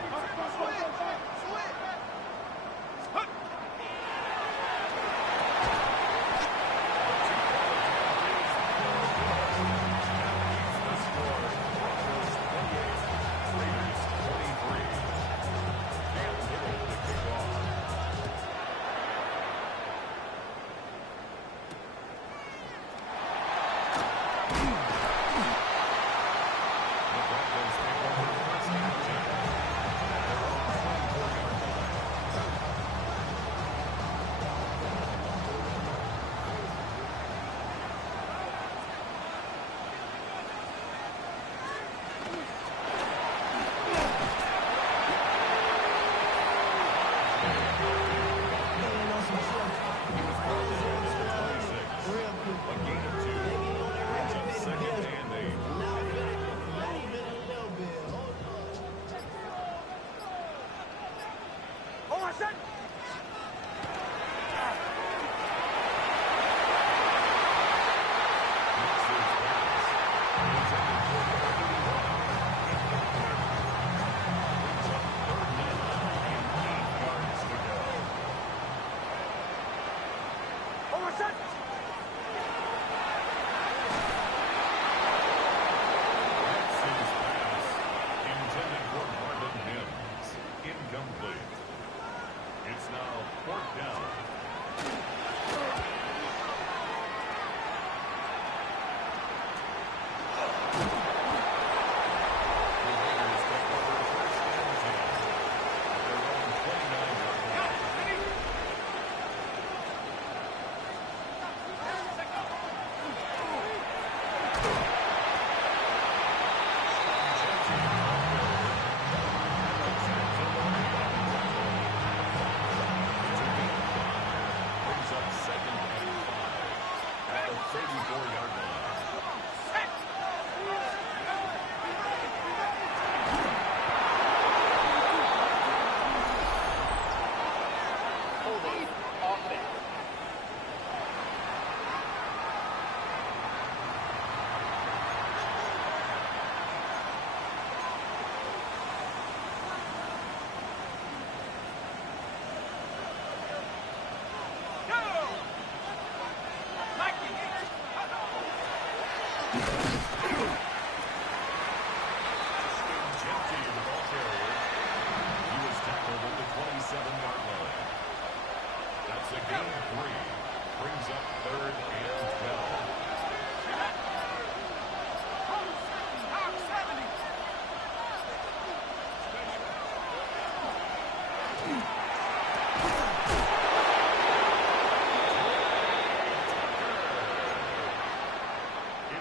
It's now 4th down.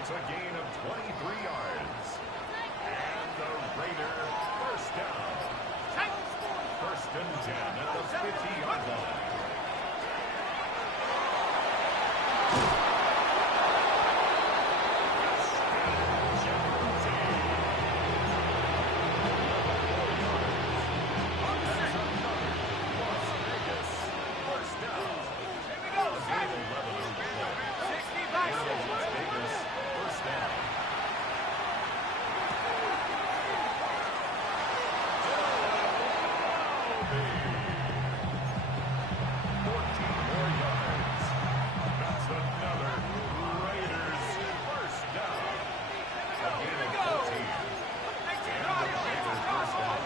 It's a gain of 23 yards. And the Raider first down. First and 10 at the 50-yard line. Justin Jefferson. 14 more yards. That's another Raiders first down. A gain of 14. And a Raiders first down.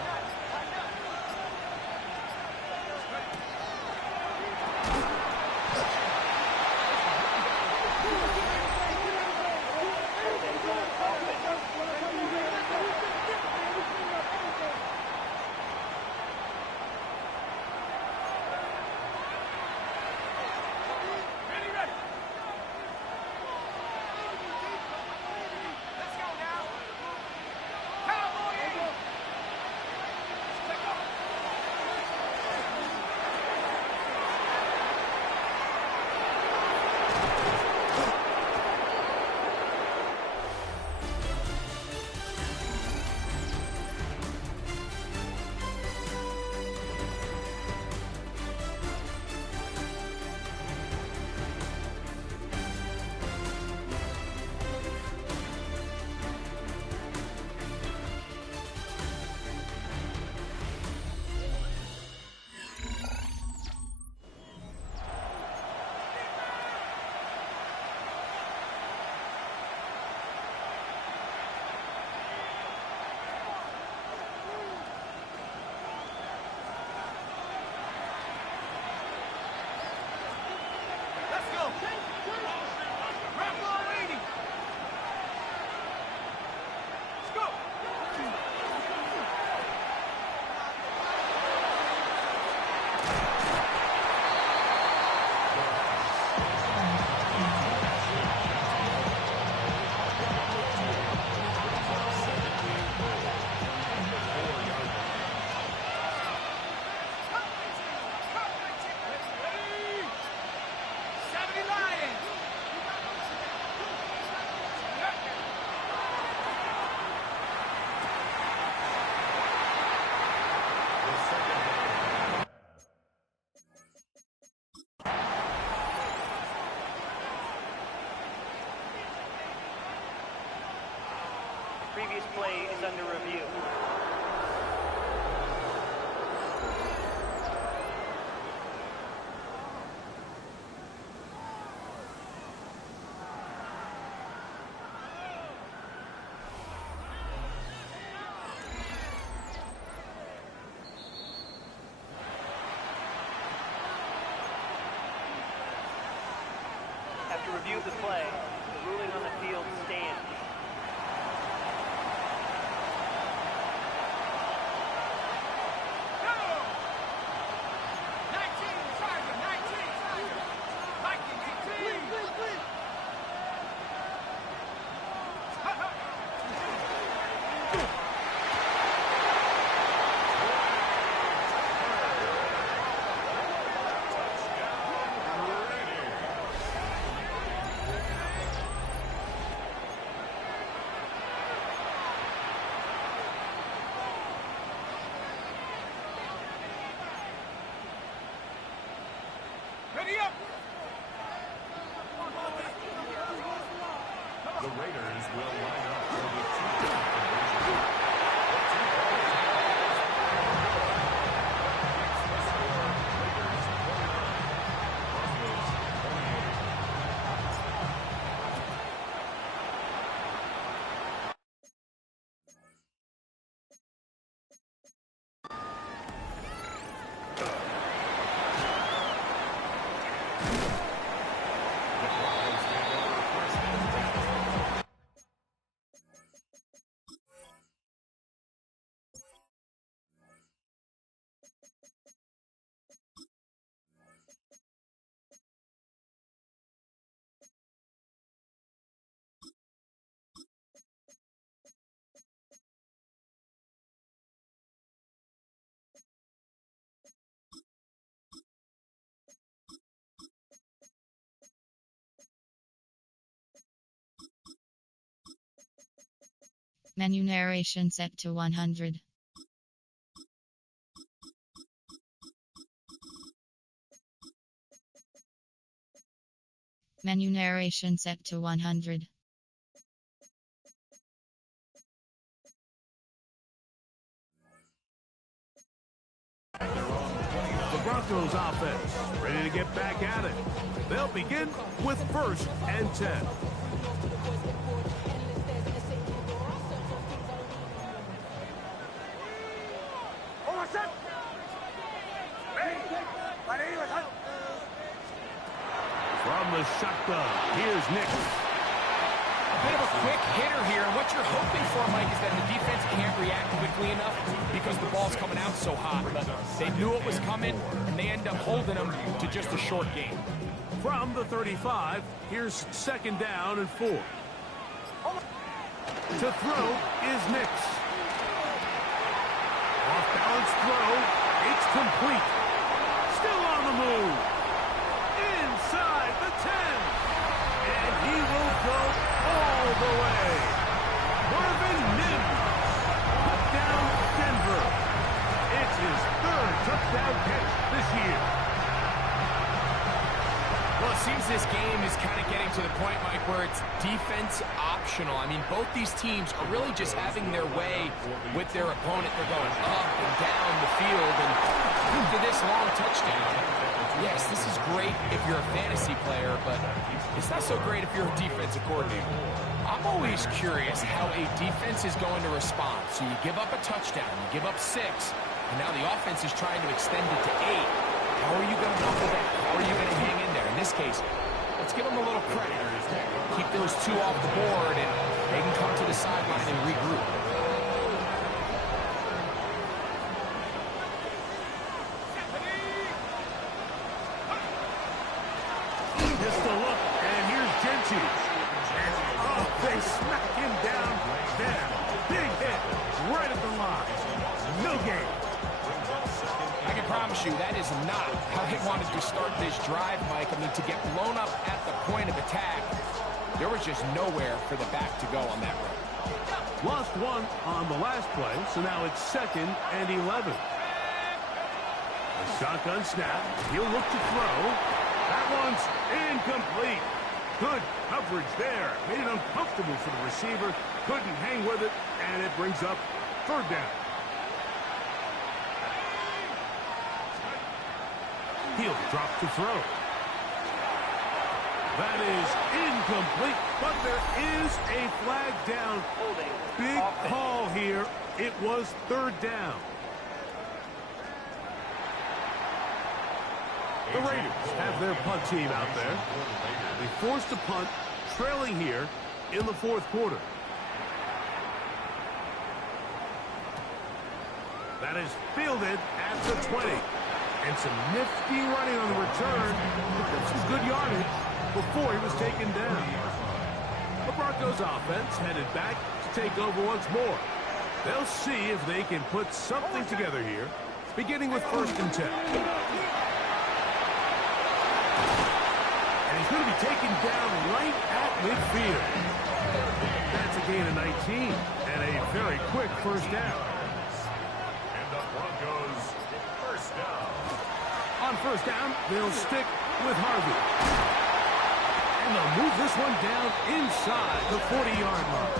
Previous play is under review. After review of the play, the ruling on the field stands. The Raiders will line up for the two-point conversion. The score, Raiders 29, Broncos 28. Menu narration set to 100. Menu narration set to 100. And they're on Broncos offense ready to get back at it. They'll begin with 1st and 10. From the shotgun, here's Nick. A bit of a quick hitter here, and what you're hoping for, Mike, is that the defense can't react quickly enough because the ball's coming out so hot. But they knew it was coming, and they end up holding them to just a short game. From the 35, here's 2nd down and 4. To throw is Nix. Off-balance throw, it's complete. Still on the move. Inside the 10. And he will go all the way. Marvin Mims. Touchdown Denver. It's his 3rd touchdown catch this year. Well, it seems this game is kind of getting to the point, Mike, where it's defense optional. I mean, both these teams are really just having their way with their opponent. They're going up and down the field, and to this long touchdown. Yes, this is great if you're a fantasy player, but it's not so great if you're a defensive coordinator. I'm always curious how a defense is going to respond. So you give up a touchdown, you give up 6, and now the offense is trying to extend it to 8. How are you going to buckle down? How are you going to hang in there? In this case, let's give them a little credit. Keep those 2 off the board, and they can come to the sideline and regroup. Just a look, and here's Genty. And, oh, they smack him down there. Big hit right at the line. No game. I can promise you that is not how they wanted to start this drive, Mike. I mean, to get blown up at the point of attack, there was just nowhere for the back to go on that run. Lost 1 on the last play, so now it's 2nd and 11. A shotgun snap. He'll look to throw. That one's incomplete. Good coverage there. Made it uncomfortable for the receiver. Couldn't hang with it, and it brings up 3rd down. He'll drop to throw. That is incomplete, but there is a flag down. Big call here. It was 3rd down. The Raiders have their punt team out there. They forced a punt, trailing here in the 4th quarter. That is fielded at the 20. And some nifty running on the return. Got some good yardage before he was taken down. The Broncos offense headed back to take over once more. They'll see if they can put something together here, beginning with 1st and 10. And he's going to be taken down right at midfield. That's a gain of 19 and a very quick 1st down. And the Broncos, 1st down. On 1st down, they'll stick with Harvey. And they'll move this one down inside the 40-yard line.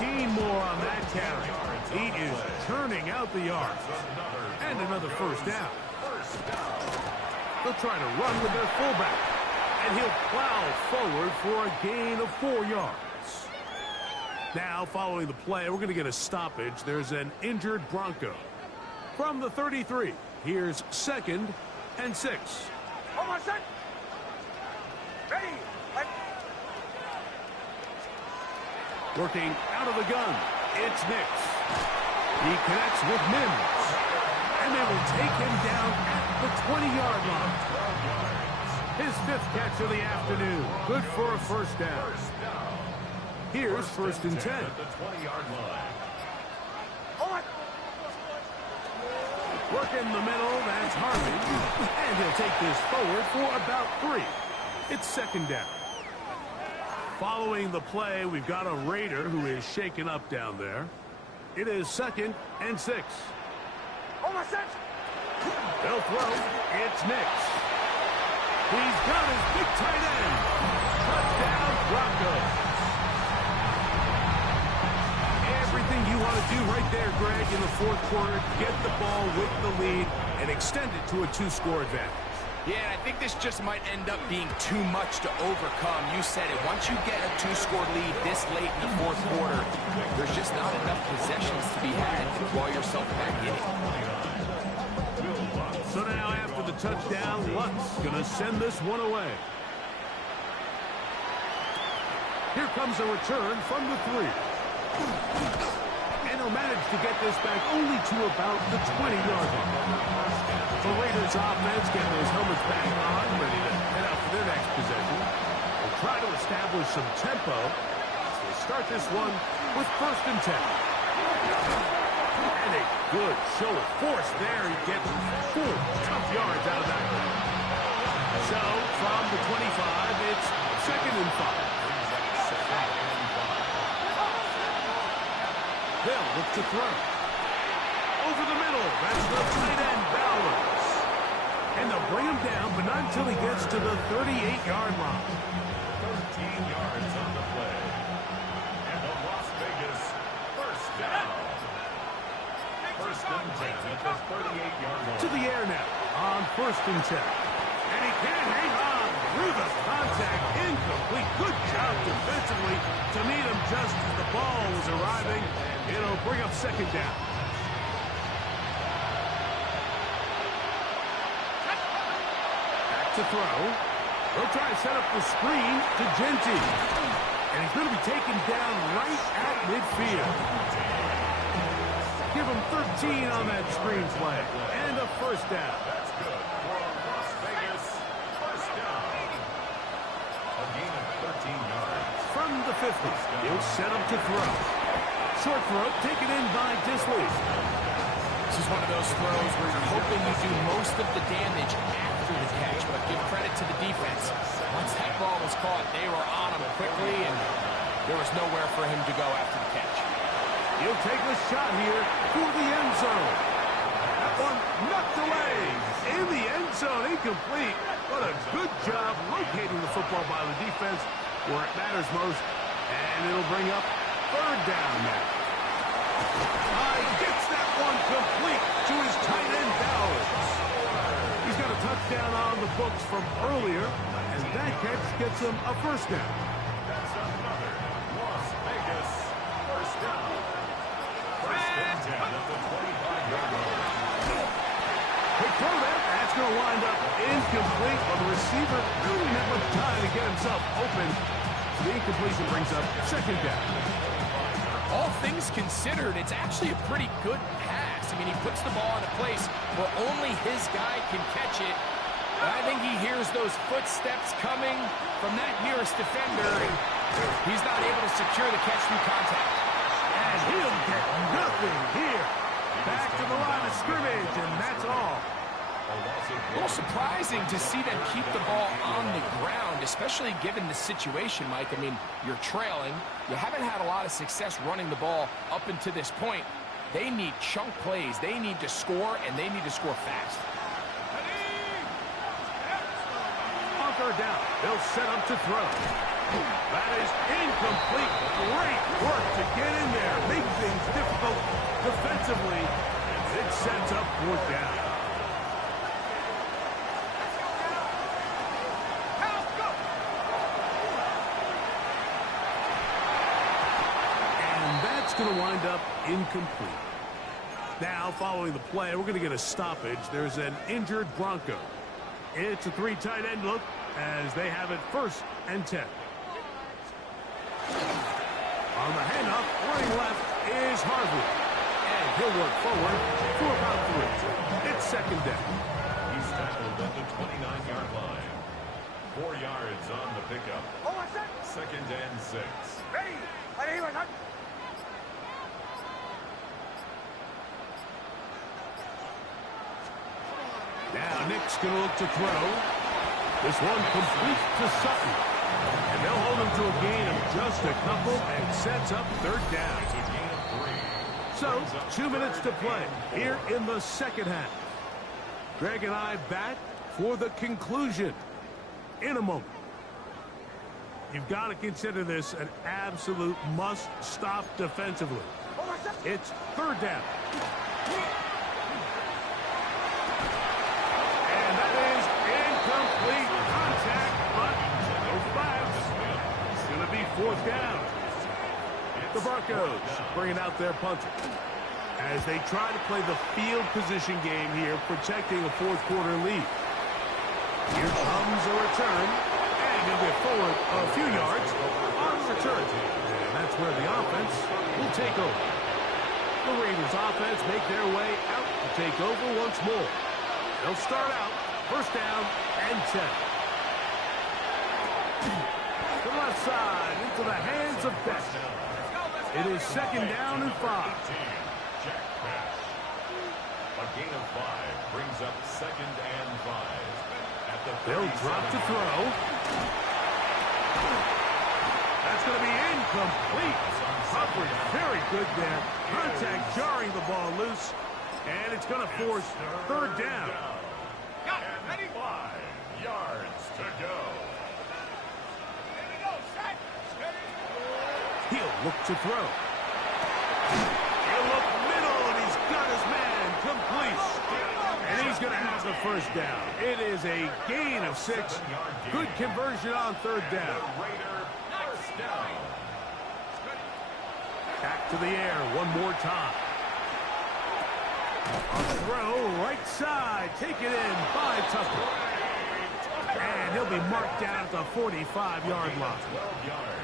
13 more on that carry. He is turning out the yards. And another 1st down. They'll try to run with their fullback. And he'll plow forward for a gain of 4 yards. Now, following the play, we're going to get a stoppage. There's an injured Bronco. From the 33, here's 2nd and 6. Almost set. Ready. Working out of the gun, it's Nix. He connects with Mims. And they will take him down at the 20-yard line. His 5th catch of the afternoon. Good for a 1st down. Here's 1st and 10. At the 20-yard line. Work in the middle, that's Harvey. And he'll take this forward for about 3. It's 2nd down. Following the play, we've got a Raider who is shaken up down there. It is 2nd and 6. Almost set. They'll throw. It's Nix. He's got his big tight end. Touchdown, Broncos. everything you want to do right there, Greg, in the fourth quarter. Get the ball with the lead and extend it to a 2-score advantage. Yeah, and I think this just might end up being too much to overcome. You said it. Once you get a 2-score lead this late in the fourth quarter, there's just not enough possessions to be had to claw yourself back in it. So now after the touchdown, Lutz going to send this one away. Here comes a return from the 3. And he'll manage to get this back only to about the 20-yard line. The Raiders offense getting those helmets back on, ready to head out for their next possession. They'll try to establish some tempo as they start this one with 1st and 10. And a good show of force there. He gets 4 tough yards out of that. So from the 25, it's 2nd and 5. They'll look to throw. Over the middle, that's the tight end, Bowers. And they'll bring him down, but not until he gets to the 38-yard line. 13 yards on the play. And the Las Vegas 1st down. 1st and 10 at the 38-yard line. To the air now on 1st and 10. And he can't hang on through the contact. Incomplete. Good job defensively to meet him just as the ball was arriving. It'll bring up 2nd down. To throw. They'll try to set up the screen to Genty. And he's going to be taken down right at midfield. Give him 13 on that screen play. And a 1st down. That's good for Las Vegas. 1st down. A gain of 13 yards. From the 50, he'll set up to throw. Short throw taken in by Disley. This is one of those throws where you're hoping you do most of the damage after the catch, but give credit to the defense. Once that ball was caught, they were on him quickly, and there was nowhere for him to go after the catch. He'll take a shot here for the end zone. That one knocked away. In the end zone, incomplete. What a good job locating the football by the defense where it matters most. And it'll bring up 3rd down now. Gets that one complete to his tight end, Bowers. He's got a touchdown on the books from earlier, and that catch gets him a 1st down. That's another Las Vegas 1st down. 1st and 10 at the 25-yard line. Quick throw there. That's going to wind up incomplete, but the receiver really didn't have much time to get himself open. So the incompletion brings up 2nd down. All things considered, it's actually a pretty good pass. I mean, he puts the ball in a place where only his guy can catch it. But I think he hears those footsteps coming from that nearest defender, and he's not able to secure the catch through contact. And he'll get nothing here. Back to the line of scrimmage, and that's all. A little surprising to see them keep the ball on the ground, especially given the situation, Mike. I mean, you're trailing. You haven't had a lot of success running the ball up until this point. They need chunk plays. They need to score, and they need to score fast. On 3rd down, they'll set up to throw. That is incomplete. Great work to get in there. Make things difficult defensively. It sets up 4th down. Going to wind up incomplete. Now, following the play, we're going to get a stoppage. There's an injured Bronco. It's a 3 tight end look as they have it 1st and 10. On the handoff, running left is Harvey. And he'll work forward for about 3. It's 2nd down. He's tackled at the 29-yard line. 4 yards on the pickup. 2nd and 6. Now Nick's going to look to throw. This one complete to Sutton. And they'll hold him to a gain of just a couple and sets up 3rd down. It's a gain of 3. So, 2 minutes to play here in the 2nd half. Greg and I back for the conclusion in a moment. You've got to consider this an absolute must-stop defensively. It's third down. And that is incomplete contact, but no flags. It's going to be fourth down. The Broncos bringing out their punter as they try to play the field position game here, protecting a fourth quarter lead. Here comes a return, and he'll get forward a few yards on the return. And that's where the offense will take over. The Raiders offense make their way out to take over once more. They'll start out first down and 10. To the left side into the hands of Beck. It is second down and 5. A gain of 5 brings up second and 5. At the They'll drop to throw. That's going to be incomplete. Coverage very good there. Contact jarring the ball loose. And it's going to force third down. Got it. Ready? 5 yards to go. He'll look to throw. He'll look middle, and he's got his man complete. And he's going to have the first down. It is a gain of 6. Good conversion on third down. First down. Back to the air one more time. A throw right side. Taken in by Tucker. And he'll be marked down at the 45-yard line. 12 yards.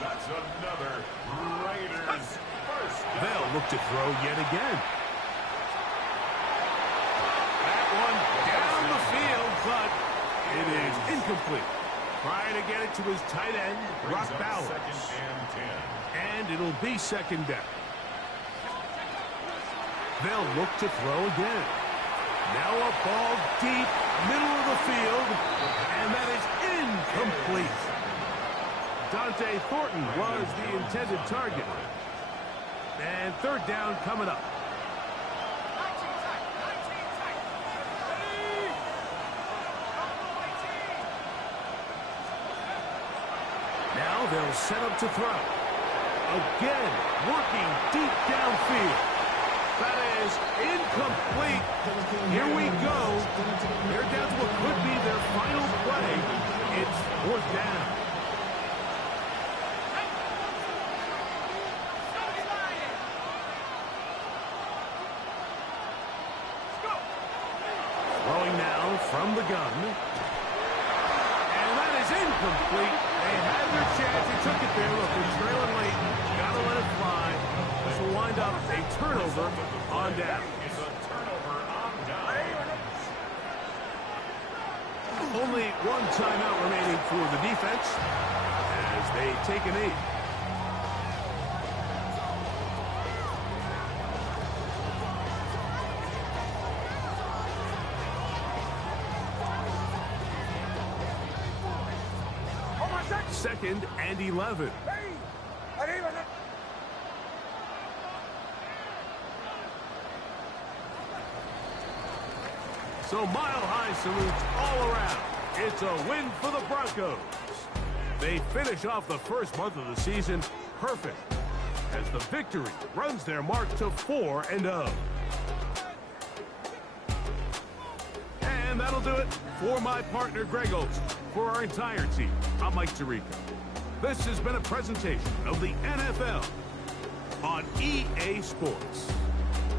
That's another Raiders first down. They'll look to throw yet again. That one down the field, but it is incomplete. Trying to get it to his tight end, Brock Bowers. Second and 10. And it'll be second down. They'll look to throw again. Now a ball deep, middle of the field, and that is incomplete. Dante Thornton was the intended target. And third down coming up. Now they'll set up to throw. Again, working deep downfield. That is incomplete. Here we go. They're down to what could be their final play. It's fourth down. Throwing now from the gun. And that is incomplete. They had their chance. They took it there. Look, they're trailing late. Got to let it fly. This will wind up a turnover on down. It's a turnover on down. Only one timeout remaining for the defense as they take a knee. Second and 11. So mile-high salutes all around. It's a win for the Broncos. They finish off the first month of the season perfect as the victory runs their mark to 4-0. And that'll do it for my partner, Greg Olson. For our entire team, I'm Mike Tirico. This has been a presentation of the NFL on EA Sports.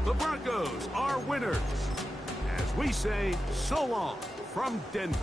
The Broncos are winners. As we say, so long from Denver.